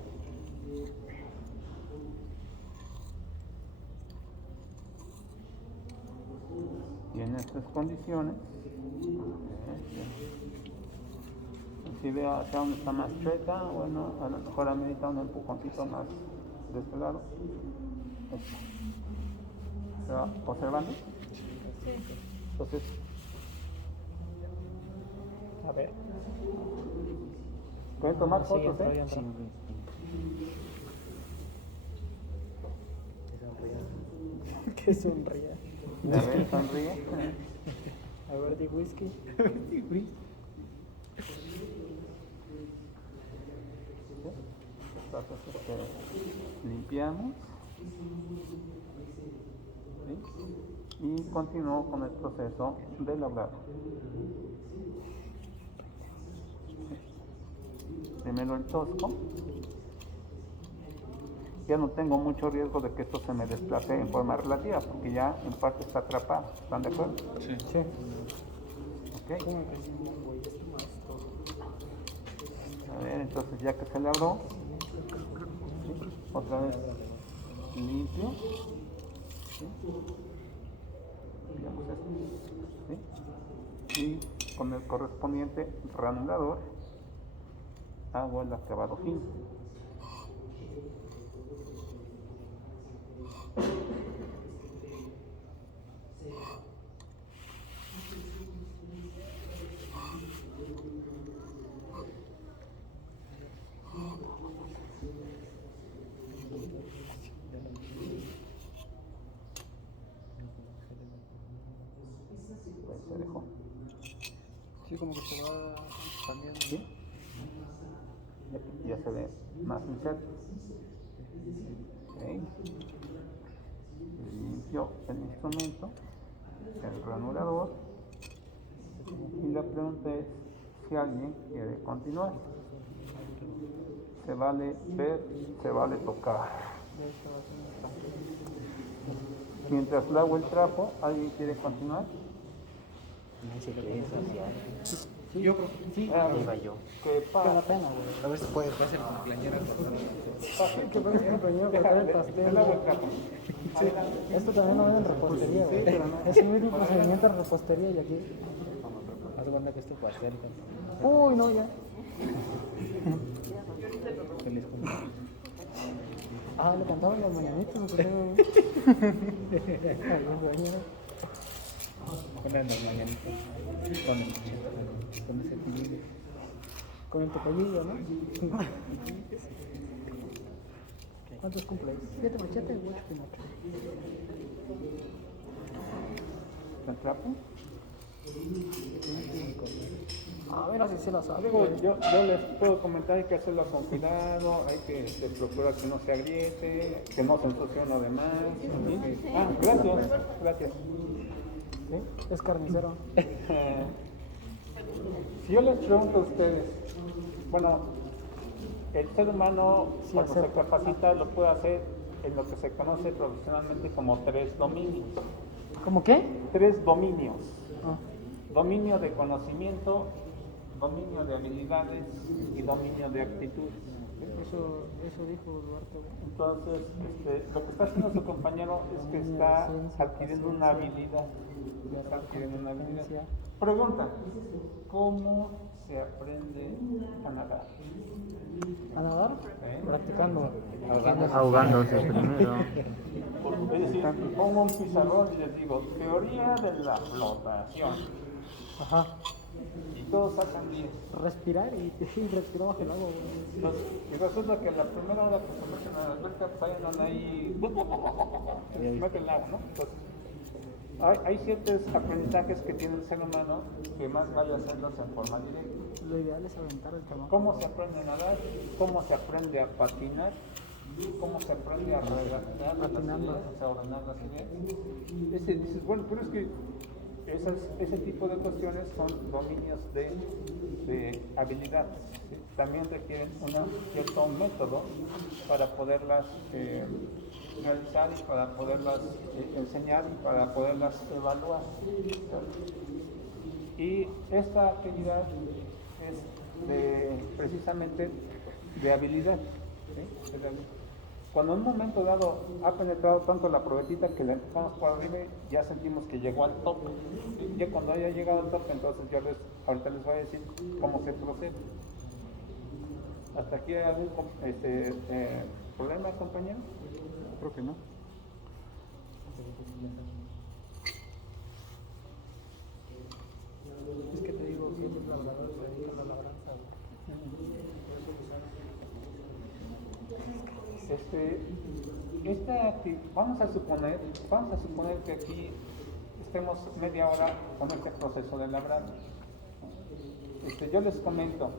Y en estas condiciones, si veo hacia donde está más chueca, bueno, a lo mejor amerita un empujoncito más de este lado. ¿Se va observando? Entonces, A ver. ¿pueden tomar Sí, fotos? entró, ya entró. Que sonría. A ver, sonríe. A ver, di whisky. Entonces, limpiamos. ¿Sí? Y continúo con el proceso de labrado. Primero el tosco. Ya no tengo mucho riesgo de que esto se me desplace en forma relativa, porque ya en parte está atrapado. ¿Están de acuerdo? Sí. Ok. ¿Cómo que es un mongo y esto más todo? A ver, entonces ya que se labró, ¿sí? Otra vez limpio. ¿Sí? Limpiamos esto. ¿Sí? Y con el correspondiente ranulador hago el acabado fino. Ahí se dejó. Sí, como que se va cambiando. ¿Sí? Ya se ve más inserto. Okay. Limpio el instrumento, el ranulador, y la pregunta es si alguien quiere continuar. Se vale ver, se vale tocar. Mientras lavo el trapo, ¿alguien quiere continuar? Si lo quieres social. Sí, yo creo que sí. Ah, Iba yo. que Que da pa. pena, güey. A ver si puedes hacer cumpleañera con Que parece que compañero que trae el pastel. Lavo el trapo. Esto también lo ven en repostería, güey. Es el mismo procedimiento en repostería y aquí. Haz de cuenta que es tu pastel. Uy, no, ya. Feliz cumpleaños. Ah, le cantaban las mañanitas, ¿o qué pedo, güey? Ay, güey, Ponen las mañanitas con ese cepillín. con el tocallillo, ¿no? ¿Cuántos cumples? 7 machetes, 8 pinocho. ¿El trapo? A ver, así se la sabe. Digo, yo les puedo comentar, hay que hacerlo con cuidado, hay que procurar que no se agriete, que no se ensucie uno de más. ¿Sí? Ah, gracias, gracias. ¿Sí? Es carnicero. Si yo les pregunto a ustedes, bueno, el ser humano Sí, cuando se acepto. capacita lo puede hacer en lo que se conoce profesionalmente como 3 dominios. ¿Cómo qué? 3 dominios. Ah, Dominio de conocimiento, dominio de habilidades y dominio de actitud. eso dijo Duarte, güey. Entonces, lo que está haciendo su compañero es que está adquiriendo una habilidad. Está adquiriendo una habilidad. Pregunta, ¿cómo se aprende a nadar? ¿A nadar? ¿Eh? Practicando. Ahogándose primero. Es decir, pongo un pizarrón y les digo, teoría de la flotación. Ajá. Y todos sacan 10. Respirar y respirar bajo el agua, güey. Entonces, y resulta que la primera hora que se meten a la alberca, pues ahí andan ahí, meten el agua, ¿no? Entonces, hay ciertos aprendizajes que tiene el ser humano que más vale hacerlos en forma directa. Lo ideal es aventar el chamaco. ¿Cómo se aprende a nadar? ¿Cómo se aprende a patinar? ¿Cómo se aprende a redactar las ideas, o sea, a ordenar las ideas? Dices, bueno, pero es que ese tipo de cuestiones son dominios de habilidades. ¿Sí? También requieren un cierto método para poderlas realizar y para poderlas enseñar y para poderlas evaluar. Y esta actividad es precisamente de habilidad. ¿Sí? Es de habilidad. Cuando en un momento dado ha penetrado tanto la probetita que la empujamos por arriba, ya sentimos que llegó al tope. ¿Sí? Ya cuando haya llegado al tope, entonces ahorita les voy a decir cómo se procede. ¿Hasta aquí hay algún problema, compañero? Creo que no. Es que te digo, siempre los labradores se dedican a la labranza. Vamos a suponer que aquí estemos media hora con este proceso de labrado. Yo les comento,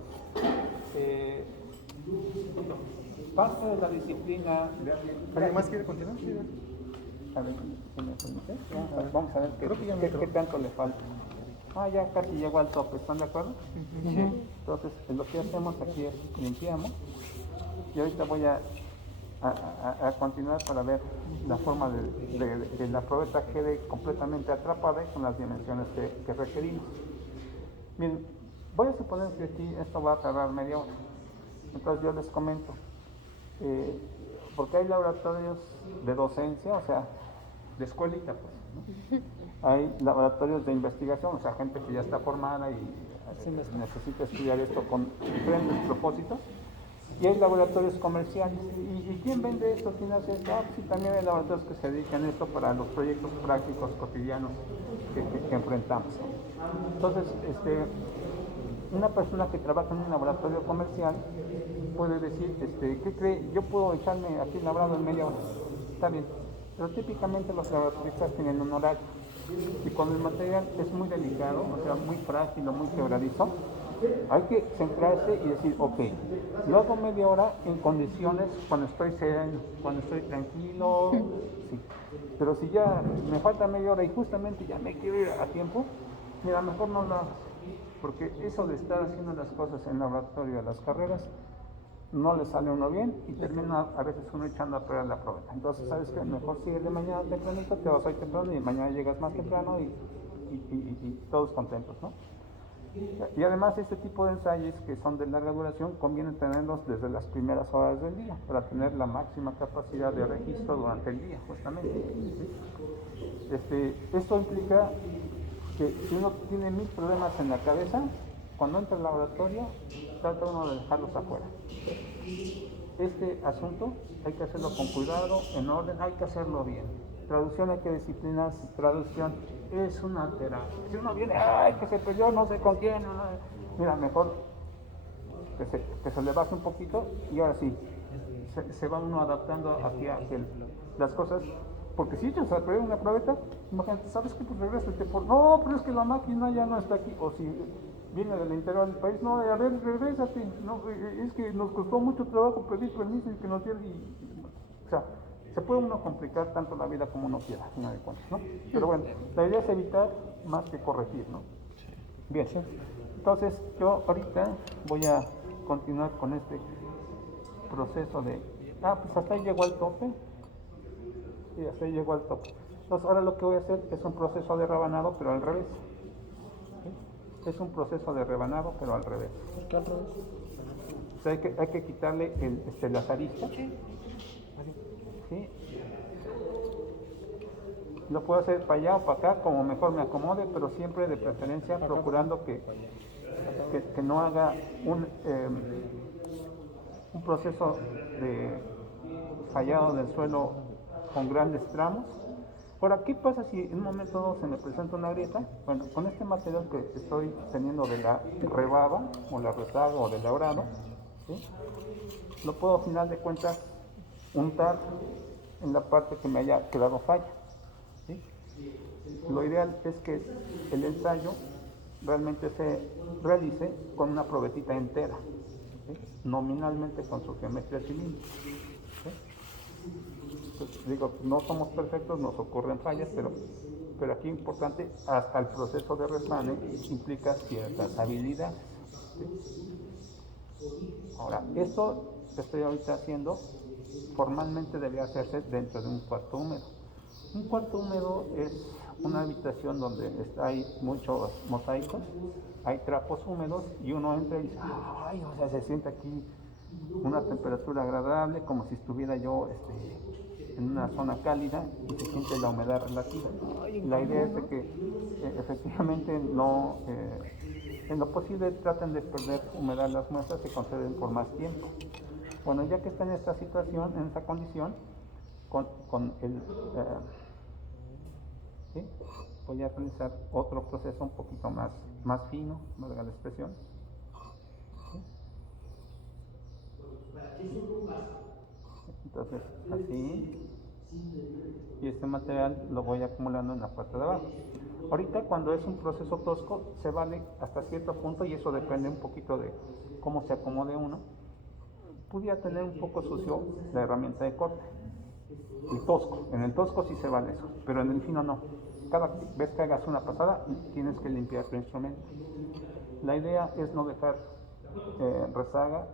parte de la disciplina de ¿Alguien más quiere continuar? Sí, a ver, si me permite. Vamos a ver qué tanto le falta. Ya casi llegó al tope, ¿están de acuerdo? Sí. Entonces, lo que hacemos aquí es limpiamos y ahorita voy a continuar para ver la forma de que la probeta quede completamente atrapada con las dimensiones que requerimos. Bien, voy a suponer que aquí esto va a tardar media hora. Entonces yo les comento, porque hay laboratorios de docencia, o sea, de escuelita, pues, ¿no? Hay laboratorios de investigación, o sea, gente que ya está formada y necesita estudiar esto con diferentes propósitos. Y hay laboratorios comerciales. ¿Y quién vende esto? ¿Quién hace esto? Sí, también hay laboratorios que se dedican a esto para los proyectos prácticos cotidianos que enfrentamos. Entonces, una persona que trabaja en un laboratorio comercial puede decir, ¿qué cree? Yo puedo echarme aquí labrado en media hora. Está bien. Pero típicamente los laboratoristas tienen un horario. Y cuando el material es muy delicado, o sea, muy frágil o muy quebradizo, hay que centrarse y decir, ok, lo hago media hora en condiciones cuando estoy sereno, cuando estoy tranquilo, sí. Pero si ya me falta media hora y justamente ya me quiero ir a tiempo, mira, mejor no lo hagas, porque eso de estar haciendo las cosas en laboratorio de las carreras, no le sale a uno bien y termina a veces uno echando a perder la probeta. Entonces, ¿sabes qué? Mejor sigue de mañana tempranito, te vas hoy temprano y mañana llegas más temprano y todos contentos, ¿no? Y además este tipo de ensayos que son de larga duración conviene tenerlos desde las primeras horas del día para tener la máxima capacidad de registro durante el día, justamente. ¿Sí? Esto implica que si uno tiene 1000 problemas en la cabeza, cuando entra al laboratorio, trata uno de dejarlos afuera. Este asunto hay que hacerlo con cuidado, en orden, hay que hacerlo bien. Traducción hay que disciplinarse, traducción es una terapia. Si uno viene, que se peleó no sé con quién, mira, mejor que se le baje un poquito y ahora sí, se va uno adaptando hacia las cosas. Porque si echas a perder una probeta, imagínate, ¿sabes qué? Pues regrésate no, pero es que la máquina ya no está aquí. O si viene del interior del país, no, a ver, regrésate. No, es que nos costó mucho trabajo pedir permiso y que nos dieran. O sea, se puede uno complicar tanto la vida como uno quiera, al final de cuentas, ¿no? Pero bueno, la idea es evitar más que corregir, ¿no? Bien, entonces yo ahorita voy a continuar con este proceso de... pues hasta ahí llegó al tope. Sí, hasta ahí llegó al tope. Entonces ahora lo que voy a hacer es un proceso de rebanado, pero al revés. ¿Sí? Es un proceso de rebanado, pero al revés. ¿Qué al revés? O sea, hay que quitarle las aristas. ¿Sí? Lo puedo hacer para allá o para acá, como mejor me acomode, pero siempre de preferencia procurando que no haga un proceso de fallado del suelo con grandes tramos. Ahora, ¿qué pasa si en un momento dado se me presenta una grieta? Bueno, con este material que estoy teniendo de la rebaba, o la retaga, o del labrado, ¿sí? Lo puedo a final de cuentas untar en la parte que me haya quedado falla. ¿Sí? Lo ideal es que el ensayo realmente se realice con una probetita entera, ¿sí? Nominalmente con su geometría cilíndrica. ¿Sí? Pues, digo, no somos perfectos, nos ocurren fallas, pero aquí importante, hasta el proceso de resane implica ciertas habilidades. ¿Sí? Ahora, esto que estoy ahorita haciendo, formalmente debería hacerse dentro de un cuarto húmedo. Un cuarto húmedo es una habitación donde hay muchos mosaicos, hay trapos húmedos y uno entra y dice, ay, o sea, se siente aquí una temperatura agradable, como si estuviera yo en una zona cálida y se siente la humedad relativa. La idea es de que efectivamente no, en lo posible traten de perder humedad las muestras, se conceden por más tiempo. Bueno, ya que está en esta situación, en esta condición, con el... ¿sí? Voy a realizar otro proceso un poquito más fino, valga la expresión. ¿Sí? Entonces, así, y este material lo voy acumulando en la parte de abajo. Ahorita, cuando es un proceso tosco, se vale hasta cierto punto, y eso depende un poquito de cómo se acomode uno. Pudiera tener un poco sucio la herramienta de corte. El tosco, en el tosco sí se vale eso, pero en el fino no. Cada vez que hagas una pasada, tienes que limpiar tu instrumento. La idea es no dejar rezaga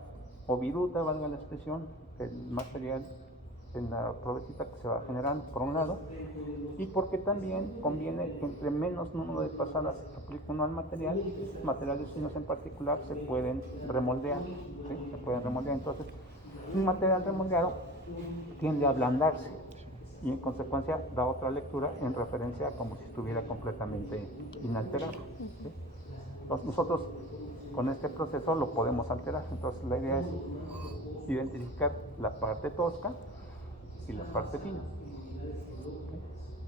o viruta, valga la expresión, el material en la probetita que se va generando, por un lado, y porque también conviene que entre menos número de pasadas aplique uno al material, materiales finos en particular se pueden remoldear, ¿sí? Se pueden remoldear. Entonces, un material remoldeado tiende a ablandarse y en consecuencia da otra lectura en referencia a como si estuviera completamente inalterado, ¿sí? Entonces, nosotros con este proceso lo podemos alterar. Entonces la idea es identificar la parte tosca y la parte fina. ¿Okay?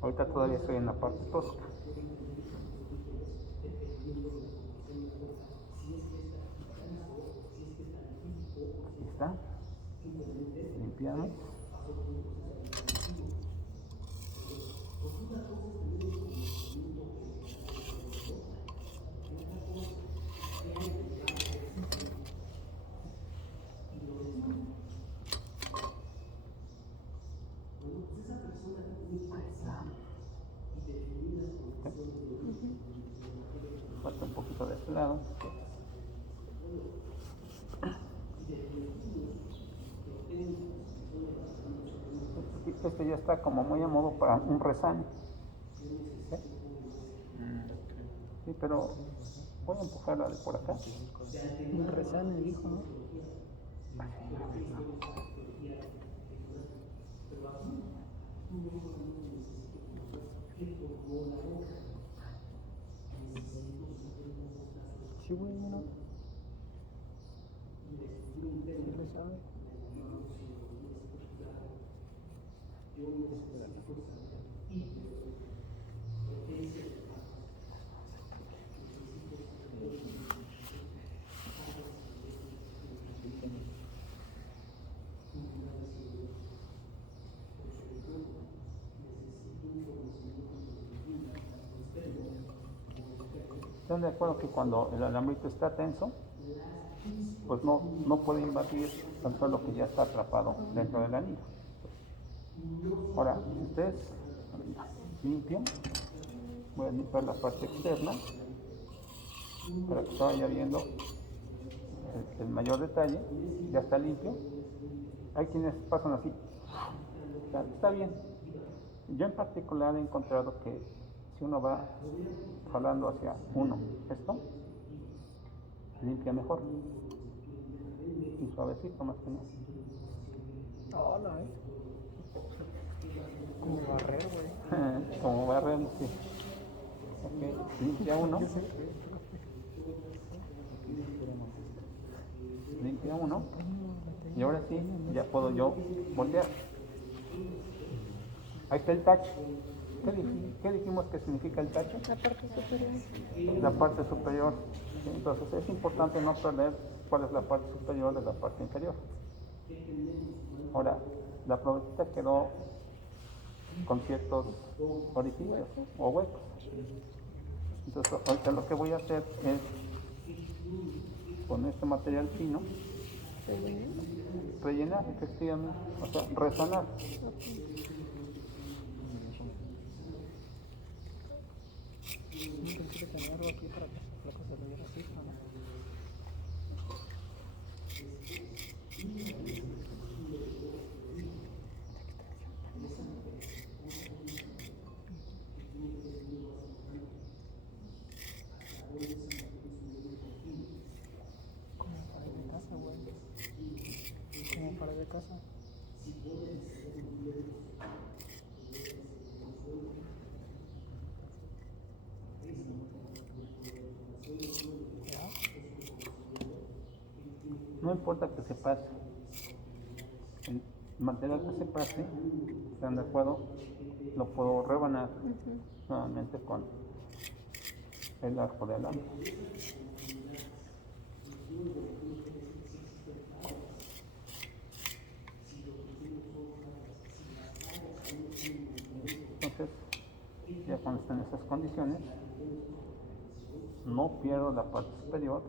Ahorita todavía estoy en la parte tosca. Aquí está. Limpiamos. Falta un poquito de este lado. Este ya está como muy a modo para un resane. ¿Sí? Sí, pero voy a empujarla de por acá. Un resane, dijo, ¿no? Sí, güey, mira. Resane. Están de acuerdo que cuando el alambrito está tenso, pues no puede invadir el suelo que ya está atrapado dentro del anillo. Ahora, si ustedes limpian, voy a limpiar la parte externa para que se vaya viendo el mayor detalle. Ya está limpio. Hay quienes pasan así. Está bien. Yo en particular he encontrado que si uno va jalando hacia esto, limpia mejor. Y suavecito más que nada. Hola, como barrer, güey. Como barrer, sí. Ok, limpia uno. Limpia uno. Y ahora sí, ya puedo yo voltear. Ahí está el tacho. ¿Qué dijimos que significa el tacho? La parte superior. La parte superior. ¿Sí? Entonces es importante no perder cuál es la parte superior de la parte inferior. Ahora, la probetita quedó con ciertos orificios o huecos. Entonces, ahorita lo que voy a hacer es, con este material fino, rellenar efectivamente, o sea, resanar. No pensé que tenía algo aquí para que la cosa se viera así, ¿no? Como pared de casa, güey. Como pared de casa. No importa que se pase, el material que se pase, están de acuerdo, lo puedo rebanar nuevamente con el arco de alambre. Entonces, ya cuando están en esas condiciones, no pierdo la parte superior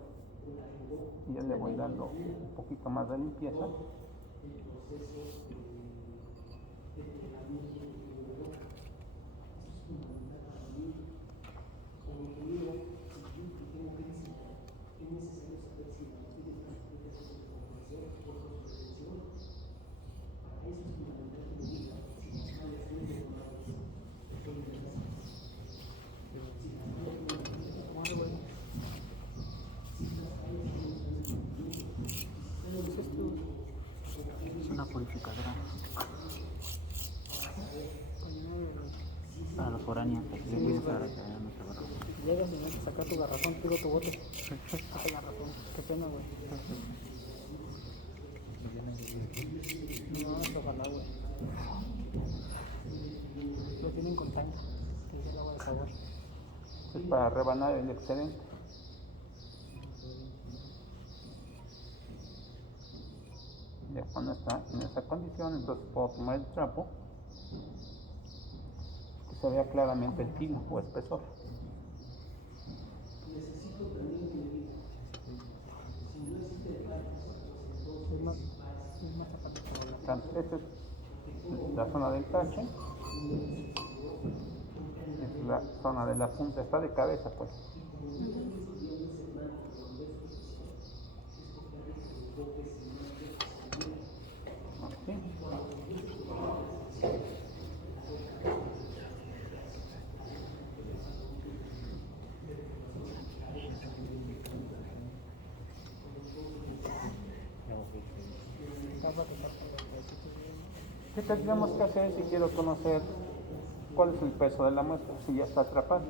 y ya le voy dando un poquito más de limpieza. Es una purificadora para los foráneos, que se empieza a recargar nuestra barra. Llegas y no hay que sacar tu garrafón, pido tu bote. Saca garrafón. Qué pena, güey. No, ojalá, güey. Lo tienen con tanga, que es el agua de sabor. Es para rebanar el excedente. Ya cuando está en esa condición, entonces puedo tomar el trapo, que se vea claramente el filo o espesor. Es más aparte que hablar. Entonces, esta es la zona del tache. Es la zona de la punta, está de cabeza pues. Así. ¿Qué tendríamos que hacer si quiero conocer cuál es el peso de la muestra? Si ya está atrapada.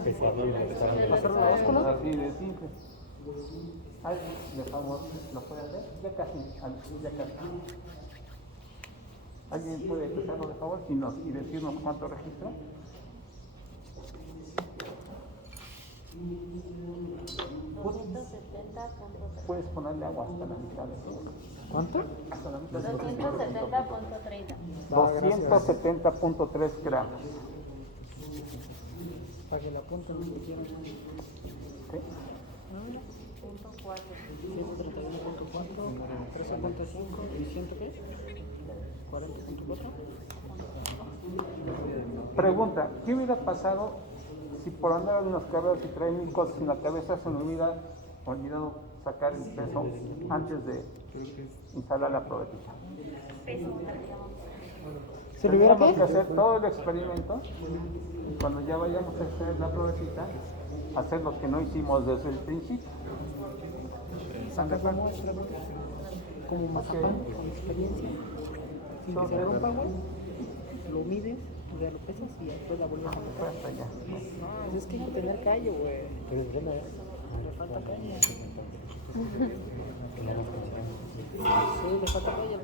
¿Hacerlo la báscula? Así de simple. Ay, de favor, ¿lo puede hacer? Ya casi, ya casi. ¿Alguien puede hacerlo de favor y decirnos cuánto registró? Puedes ponerle agua hasta la mitad de eso. ¿Cuánto? Hasta la mitad de 270.30. 270.3 gramos. Para que la apunten lo que quieran. ¿Sí? Punto 4. 131.4, 13.5 y 100 qué? 40.4. Pregunta, ¿qué hubiera pasado si por andar en los carreros y traer mil cosas en la cabeza se me hubiera olvidado sacar el peso antes de instalar la probetita? ¿Se le hubiera Tendríamos que qué? hacer todo el experimento y cuando ya vayamos a hacer la probetita, hacer lo que no hicimos desde el principio. ¿Están de acuerdo? Como mazapán, con experiencia. Sin que se rompa, güey. Lo mides, o sea, lo pesas y después la vuelves a meter. Hasta allá. No, es que hay que tener callo, güey. Le falta calle. Sí, le falta calle.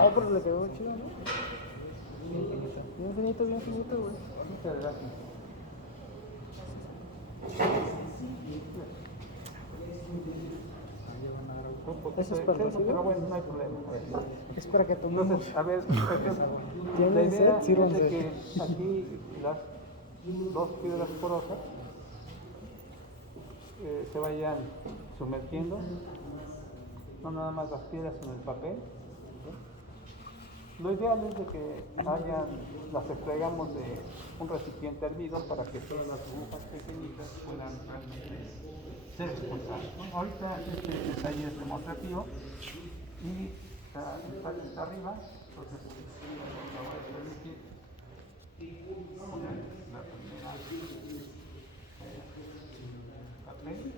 Oh, pero le quedó chido, ¿no? Bien finito, güey. Muchas gracias. poquito ¿Eso es de para exceso, recibir? pero bueno, no hay problema. A ver. Es para que tomemos. Entonces, a ver, la ¿Tienen idea sed? Sí, es de Ronce. que aquí las dos piedras porosas se vayan sumergiendo, no nada más las piedras en el papel. Lo ideal es de que las extraigamos de un recipiente hervido para que todas las burbujas pequeñitas puedan realmente ser expulsadas, ¿no? Ahorita este ensayo es demostrativo y está arriba, entonces me voy a permitir poner la primera papel.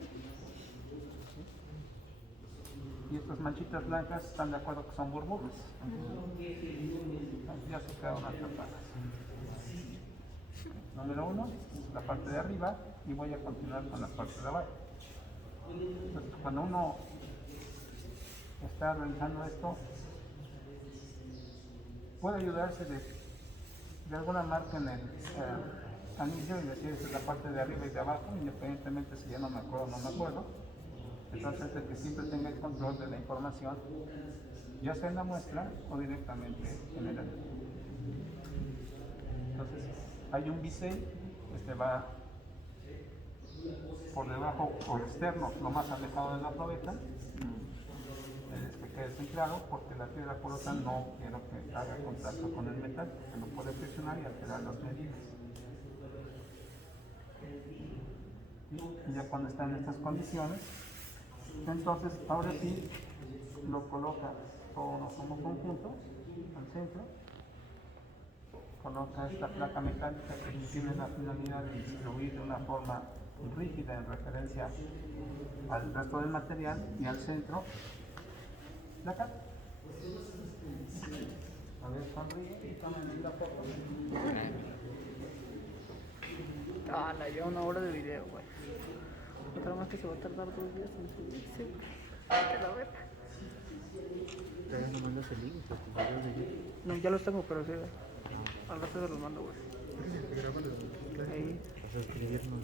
Y estas manchitas blancas están de acuerdo que son burbujas. Ya se quedaron atrapadas. Número 1, la parte de arriba, y voy a continuar con la parte de abajo. Entonces, cuando uno está realizando esto, puede ayudarse de alguna marca en el anillo y decir esa es la parte de arriba y de abajo, independientemente si ya no me acuerdo o no me acuerdo. Entonces, el que siempre tenga el control de la información, ya sea en la muestra o directamente en el anillo. Entonces, hay un bisel, este va por debajo o externo, lo más alejado de la probeta, que quede centrado, porque la piedra porosa no quiero que haga contacto con el metal, porque lo puede presionar y alterar las medidas. Y ya cuando están en estas condiciones, entonces ahora sí lo coloca todo como conjunto al centro, coloca esta placa metálica que tiene la finalidad de distribuir de una forma rígida en referencia al resto del material, y al centro la capa. A ver, sonríe y tomen la foto. Ah, la lleva 1 hora de video, güey. Otra más que se va a tardar 2 días en subirse. Que la verga. Todavía no mandas el link, pues tus videos de YouTube. No, ya los tengo, pero sí. Al rato se los mando, güey. Ahí. Vas a escribirnos.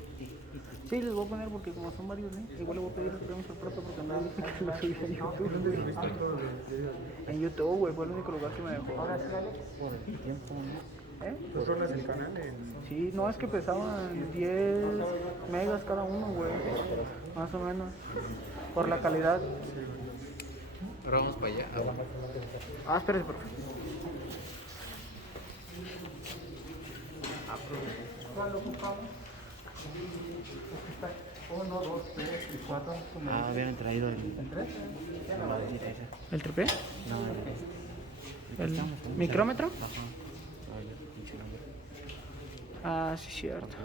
Sí, les voy a poner porque como son varios, ¿eh? Igual le voy a pedir el premio al proto porque no dije que lo subí a YouTube. En YouTube, güey, fue el único lugar que me dejó. Ahora sí, Alex. Por el tiempo, ¿no? ¿Eh? ¿Dos rolas del canal? Sí, no, es que pesaban 10 megas cada uno, güey. Más o menos. Por la calidad. Ahora vamos para allá. Ah, espérate, por favor. ¿Cuál lo ocupamos? 1, 2, 3 y 4. Ah, habían traído el. ¿El 3? ¿El tripé? No, ¿El micrómetro? Ajá. Ah, ya, pinche nombre. Ah, sí, cierto.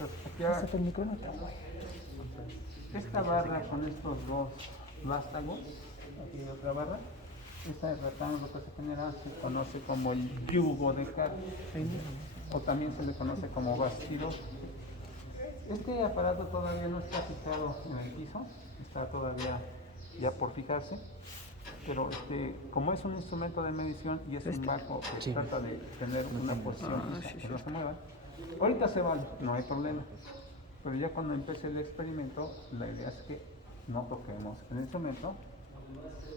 Aquí ¿Es el micrómetro? esta barra con estos dos vástagos, aquí otra barra, esta rectángulo que se genera se conoce como el yugo de carga, o también se le conoce como bastidor. Este aparato todavía no está fijado en el piso, está todavía ya por fijarse, pero como es un instrumento de medición y es un bajo que trata de tener una posición que no se mueva, ahorita se vale, no hay problema. Pero ya cuando empiece el experimento, la idea es que no toquemos el instrumento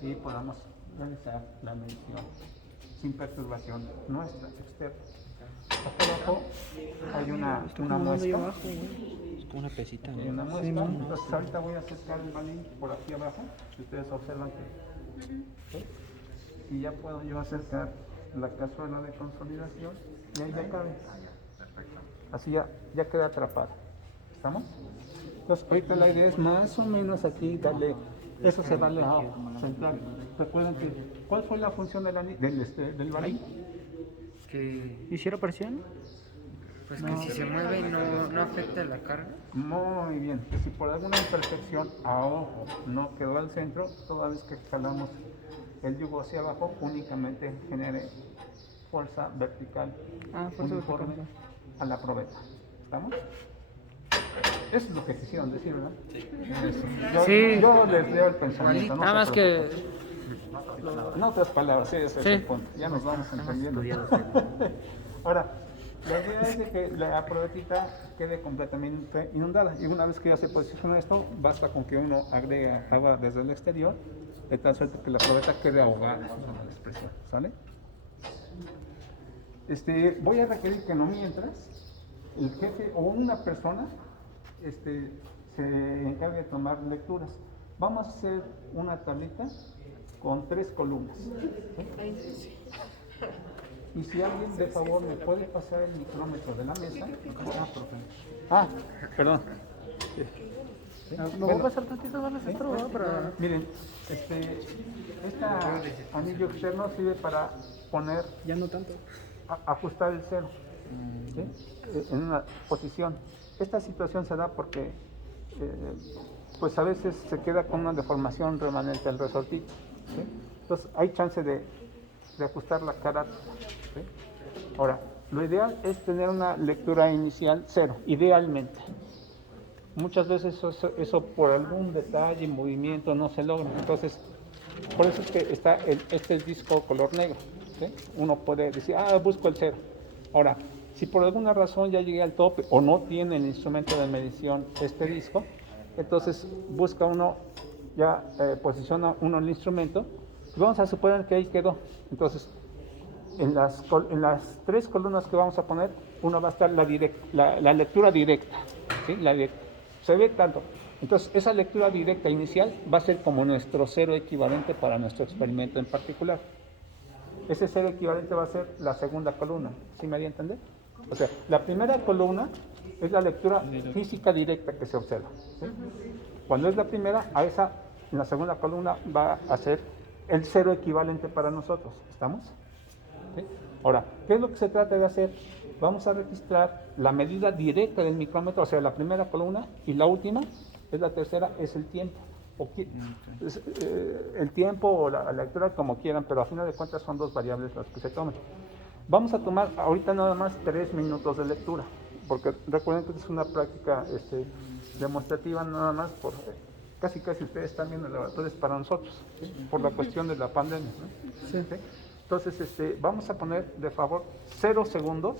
y podamos realizar la medición sin perturbación nuestra, externa. Acá abajo hay una muestra. Es como una pesita, Hay una muestra. Entonces ahorita voy a acercar el balín por aquí abajo, si ustedes observan que... ¿sí? Y ya puedo yo acercar la cazuela de consolidación y ahí ya cabe. Perfecto. Así ya queda atrapado. ¿Estamos? Entonces, ahorita la idea es más o menos aquí darle, eso se va a centrar. Recuerden que, ¿cuál fue la función del balín? Que, ¿Hiciera presión? pues que si se mueve no afecta la carga. Muy bien, que si por alguna imperfección a ojo no quedó al centro, toda vez que jalamos el yugo hacia abajo, únicamente genere fuerza vertical uniforme a la probeta. ¿Estamos? Eso es lo que quisieron decir, ¿verdad? Sí. Yo les leo el pensamiento. Nada más que... En otras palabras, sí, ese es el punto. Ya nos vamos entendiendo. Ahora, La idea es de que la probetita quede completamente inundada. Y una vez que ya se posiciona esto, basta con que uno agregue agua desde el exterior, de tal suerte que la probeta quede ahogada, es una expresión, ¿sale? Voy a requerir que no mientras el jefe o una persona se encargue de tomar lecturas. Vamos a hacer una tablita con 3 columnas. ¿Sí? Y si alguien de favor me puede pasar el micrómetro de la mesa. Perdón. ¿Me voy a pasar tantito darles esto, ¿verdad? Para... Miren, este anillo externo sirve para poner, Ya no tanto. ajustar el cero, ¿sí? En una posición. Esta situación se da porque pues a veces se queda con una deformación remanente del resortito, ¿sí? Entonces hay chance de ajustar la carátula, ¿sí? Ahora, lo ideal es tener una lectura inicial 0, idealmente. Muchas veces eso por algún detalle, movimiento no se logra. Entonces, por eso es que está este disco color negro, ¿sí? Uno puede decir, busco el 0. Ahora, si por alguna razón ya llegué al tope o no tiene el instrumento de medición este disco, entonces busca uno, ya posiciona uno el instrumento, y vamos a suponer que ahí quedó. Entonces, en las 3 columnas que vamos a poner, uno va a estar la lectura directa, ¿sí? La directa. Se ve tanto. Entonces, esa lectura directa inicial va a ser como nuestro 0 equivalente para nuestro experimento en particular. Ese 0 equivalente va a ser la segunda columna. ¿Sí me haría entender? O sea, la primera columna es la lectura física directa que se observa, ¿sí? Cuando es la primera, en la segunda columna va a ser el 0 equivalente para nosotros. ¿Estamos? ¿Sí? Ahora, ¿qué es lo que se trata de hacer? Vamos a registrar la medida directa del micrómetro, o sea, la primera columna, y la última, es la tercera, es el tiempo. El tiempo o la lectura, como quieran, pero a final de cuentas son 2 variables las que se toman. Vamos a tomar ahorita nada más 3 minutos de lectura, porque recuerden que es una práctica demostrativa nada más, casi ustedes están viendo el laboratorio, es para nosotros, ¿sí? Por la cuestión de la pandemia, ¿no? Sí. ¿Sí? Entonces, vamos a poner de favor 0 segundos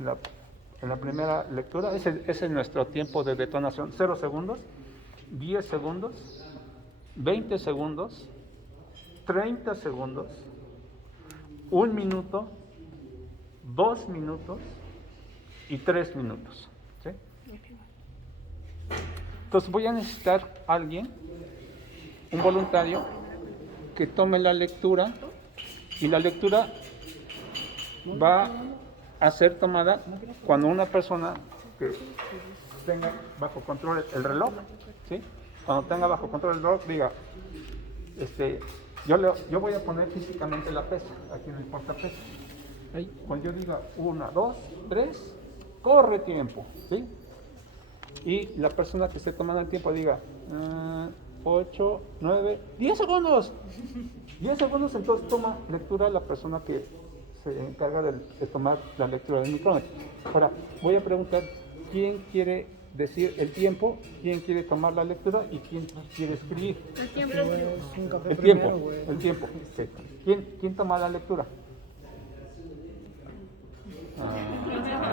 en la primera lectura. Ese es nuestro tiempo de detonación. 0 segundos, 10 segundos, 20 segundos, 30 segundos, 1 minuto, 2 minutos y 3 minutos. ¿Sí? Entonces voy a necesitar a alguien, un voluntario, que tome la lectura, y la lectura va a ser tomada cuando una persona que tenga bajo control el reloj, ¿sí? Cuando tenga bajo control el reloj, diga, yo voy a poner físicamente la pesa, aquí en el portapeso. Cuando yo diga 1, 2, 3, corre tiempo, ¿sí? Y la persona que esté tomando el tiempo diga 8, 9, 10 segundos. 10 segundos, entonces toma lectura la persona que se encarga de tomar la lectura del micrómetro. Ahora, voy a preguntar quién quiere decir el tiempo, quién quiere tomar la lectura y quién quiere escribir. El tiempo. El tiempo, el tiempo. Sí. ¿Quién toma la lectura?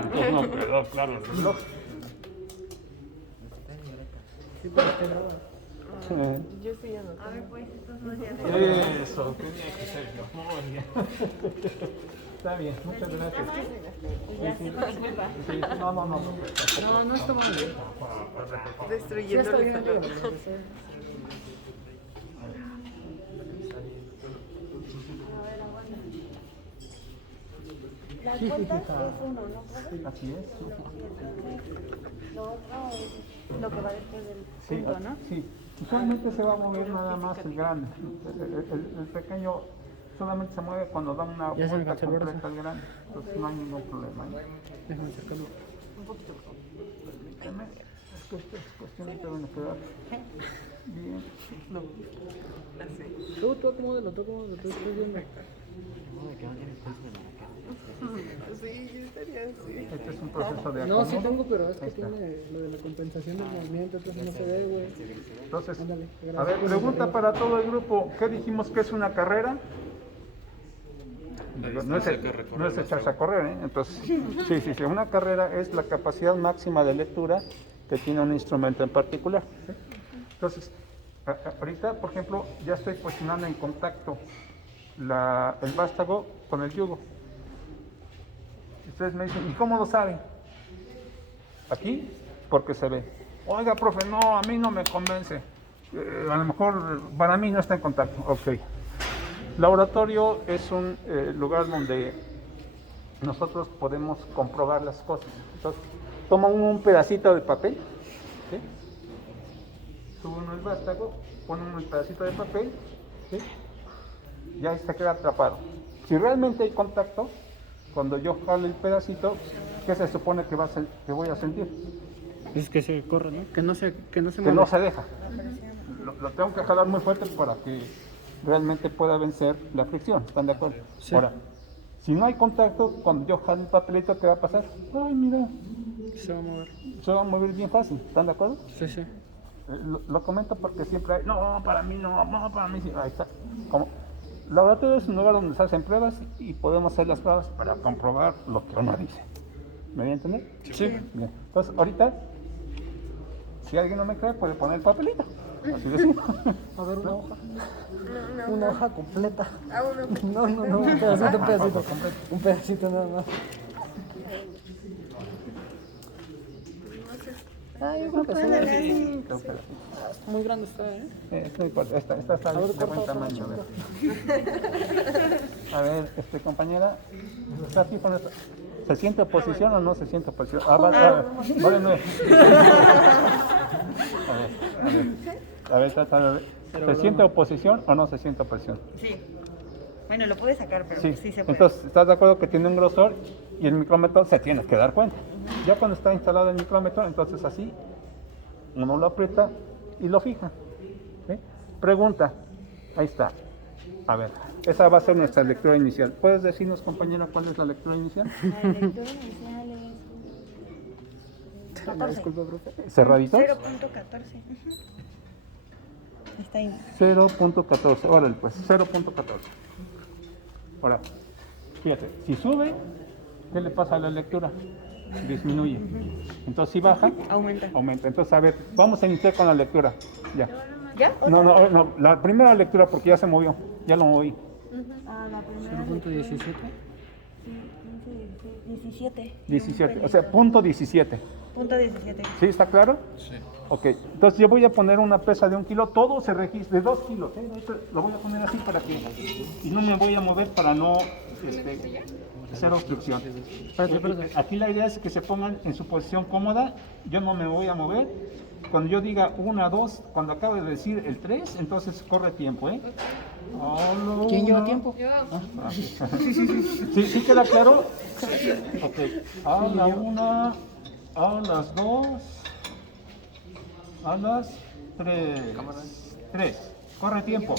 Entonces no quedó claro el reloj. Yo estoy anotando. A ver, pues, estos 2 días. Eso, tenía que ser yo. Muy bien. Está bien, muchas gracias. Y ya se por culpa. Sí, no. No está mal. Destruyendo el salón. La cuenta es 1, ¿no? ¿Profe? Así es. Lo otro es lo que va después del Sí, punto, ¿no? sí. Usualmente se va a mover nada más el grande. El pequeño solamente se mueve cuando da una Ya se me vuelta cansó el brazo. completa al grande. Entonces no hay ningún problema. Déjame acercarlo. Un poquito. Permíteme. Es cuestión de quedar bien. Tú acomódalo, estoy viendo. Sí, yo estaría así. Este es un proceso de No, acomodo. sí tengo, pero es que Ahí está. tiene lo de la compensación del movimiento, entonces no se ve, güey. Entonces, Ándale, a ver, gracias. pregunta para todo el grupo. ¿Qué dijimos que es una carrera? No es, no es echarse a correr, ¿eh? Entonces, sí. Una carrera es la capacidad máxima de lectura que tiene un instrumento en particular, ¿sí? Entonces, ahorita, por ejemplo, ya estoy posicionando en contacto el vástago con el yugo. Ustedes me dicen, ¿y cómo lo saben? Aquí, porque se ve. Oiga, profe, no, a mí no me convence. A lo mejor para mí no está en contacto. Ok. Laboratorio es un lugar donde nosotros podemos comprobar las cosas. Entonces, toma un pedacito de papel, ¿sí? Sube uno el vástago, pone uno el pedacito de papel, ¿sí? Y ahí se queda atrapado. Si realmente hay contacto, cuando yo jalo el pedacito, ¿qué se supone que voy a sentir? Es que se corre, ¿no? Que no se Que mueve. no se deja. Lo tengo que jalar muy fuerte para que realmente pueda vencer la fricción. ¿Están de acuerdo? Sí. Ahora, si no hay contacto, cuando yo jalo el papelito, ¿qué va a pasar? Ay, mira, Se va a mover. se va a mover bien fácil. ¿Están de acuerdo? Sí. Lo comento porque siempre hay, no, para mí no, para mí sí. Ahí está. Como, laboratorio es un lugar donde se hacen pruebas y podemos hacer las pruebas para comprobar lo que uno dice. ¿Me voy a entender? Sí. Bien. Entonces, ahorita, si alguien no me cree, puede poner el papelito. Así de simple. A ver, una hoja. No. Una hoja completa. Ah, uno. No, un pedacito. Un pedacito nada más. Ah, yo creo que sí. Muy grande está, ¿eh? No importa, esta está de buen tamaño. A ver, compañera, está aquí con esto. ¿Se siente oposición o no se siente oposición? Vale, no. A ver, trata de ver. ¿Se siente oposición o no se siente oposición? Sí. Bueno, lo puedes sacar, pero sí se puede. Entonces, ¿estás de acuerdo que tiene un grosor y el micrómetro se tiene que dar cuenta? Ya cuando está instalado el micrómetro, entonces así, uno lo aprieta y lo fija. ¿Sí? Pregunta, ahí está. A ver, esa va a ser nuestra lectura inicial. ¿Puedes decirnos, compañera, cuál es la lectura inicial? La lectura inicial es 14. Disculpa, profe. ¿Cerraditos? 0.14. Está ahí. 0.14, órale pues, 0.14. Ahora, fíjate, si sube, ¿qué le pasa a la lectura? Disminuye. Entonces, si baja, Aumenta. aumenta. Entonces, a ver, vamos a iniciar con la lectura. Ya. ¿Ya? No, la primera lectura porque ya se movió, ya lo moví. Ah, la primera. 0.17. 17. 17, o sea, punto 17. Punto 17. ¿Sí? ¿Está claro? Sí. Ok, entonces yo voy a poner una pesa de 1 kilo, todo se registra, de 2 kilos, ¿eh? Esto lo voy a poner así para que, y no me voy a mover para no hacer obstrucción. Aquí la idea es que se pongan en su posición cómoda, yo no me voy a mover. Cuando yo diga 1, 2, cuando acabe de decir el 3, entonces corre tiempo, ¿eh? ¿Quién lleva tiempo? ¿Sí queda claro? Ok, a la 1, a las 2, a las 3. 3, corre tiempo.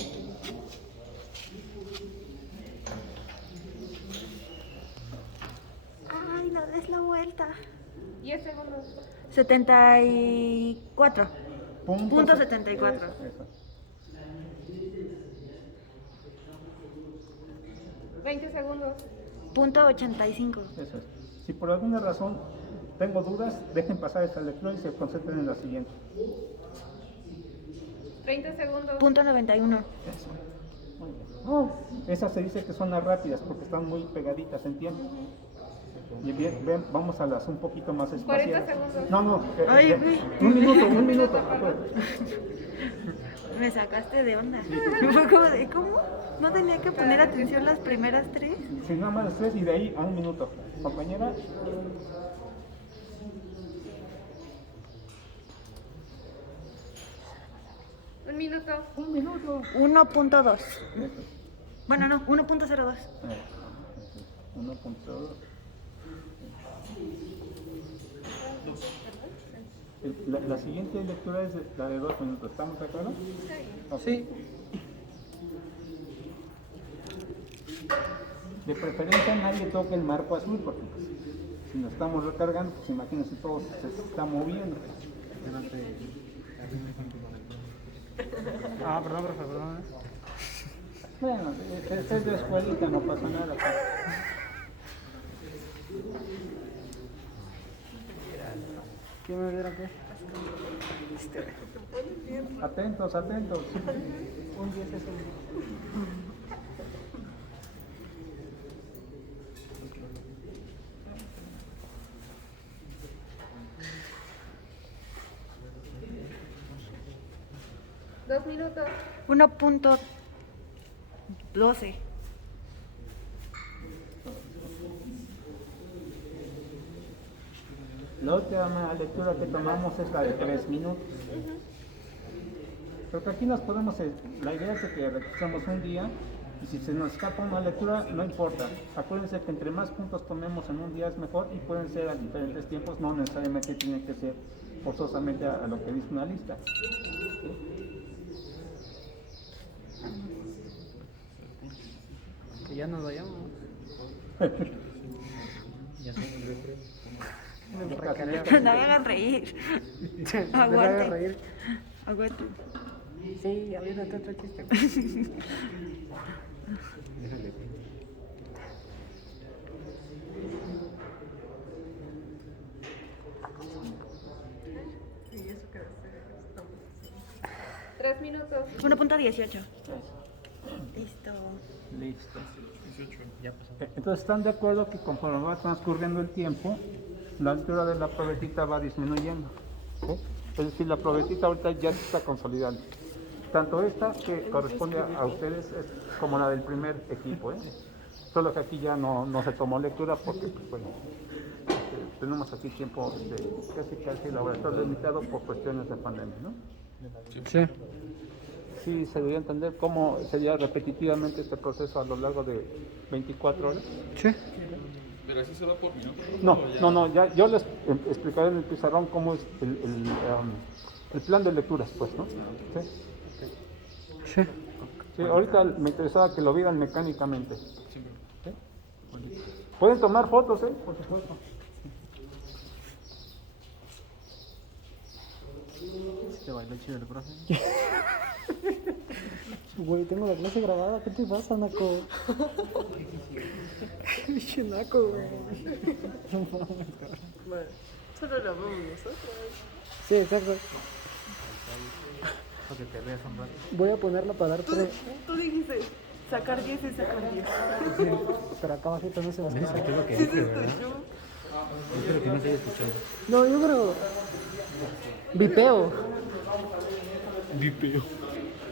Ay, no des la vuelta. 10 segundos. 74. Punto 74. Eso. 20 segundos. Punto 85. Eso es. Si por alguna razón tengo dudas, dejen pasar esta lectura y se concentren en la siguiente. 30 segundos. Punto 91. Eso. Muy bien. Esas se dice que son las rápidas porque están muy pegaditas en tiempo. Y bien, ven, vamos a las un poquito más espaciadas. 40 segundos. No, Ay, güey. un minuto. Acuérdate. Me sacaste de onda. Fue como de, ¿cómo? ¿No tenía que poner atención las primeras 3? Si nada más 3 y de ahí a 1 minuto. Compañera. Un minuto. 1.2. Bueno, no, 1.02. 1.2. La siguiente lectura es la de 2 minutos. ¿Estamos de acuerdo? Sí. De preferencia nadie toque el marco azul porque pues, si nos estamos recargando, pues imagínense todo se está moviendo. Ah, perdón, profe, perdón. Bueno, es de escuelita, no pasa nada. ¿Quién me viera qué? Atentos, atentos. Un 10 es un... Dos minutos. 1.12. La última lectura que tomamos es la de 3 minutos. Porque aquí nos podemos, la idea es de que revisamos un día y si se nos escapa una lectura, no importa. Acuérdense que entre más puntos tomemos en un día es mejor y pueden ser a diferentes tiempos, no necesariamente tiene que ser forzosamente a lo que dice una lista. Que ya nos vayamos. Ya son el recreo. No me hagan reír. Me haga Aguante. reír. Aguante. Sí, había otro chiste. Déjale. Sí, eso que estamos. 3 minutos. 1.18. Listo. Listo. Ya pasó. Entonces, ¿están de acuerdo que conforme va transcurriendo el tiempo, la altura de la probetita va disminuyendo? ¿Sí? Es decir, la probetita ahorita ya se está consolidando. Tanto esta, que corresponde a ustedes, como la del primer equipo. Solo que aquí ya no se tomó lectura porque, pues, bueno, tenemos aquí tiempo casi laboratorio limitado por cuestiones de pandemia, ¿no? Sí. Sí, se debería entender cómo sería repetitivamente este proceso a lo largo de 24 horas. Sí. Pero así se va por minutos. No, ya, yo les explicaré en el pizarrón cómo es el plan de lecturas, pues, ¿no? Sí. Sí. Sí, ahorita me interesaba que lo vieran mecánicamente. ¿Sí? Pueden tomar fotos, por supuesto. ¿Te bailó chido el profe? Güey, tengo la clase grabada. ¿Qué te pasa, Naco? Pinche Naco, güey. Bueno, solo lo vamos nosotros. Sí, exacto. Para que te veas un rato. Voy a ponerlo para dar tres. Tú dijiste sacar 10 y sacar 10. Pero acá abajito no se va a No escuchar. escuchó lo que dije, ¿verdad? Yo creo que no se haya escuchado. No, yo creo. Vipeo. Vipeo.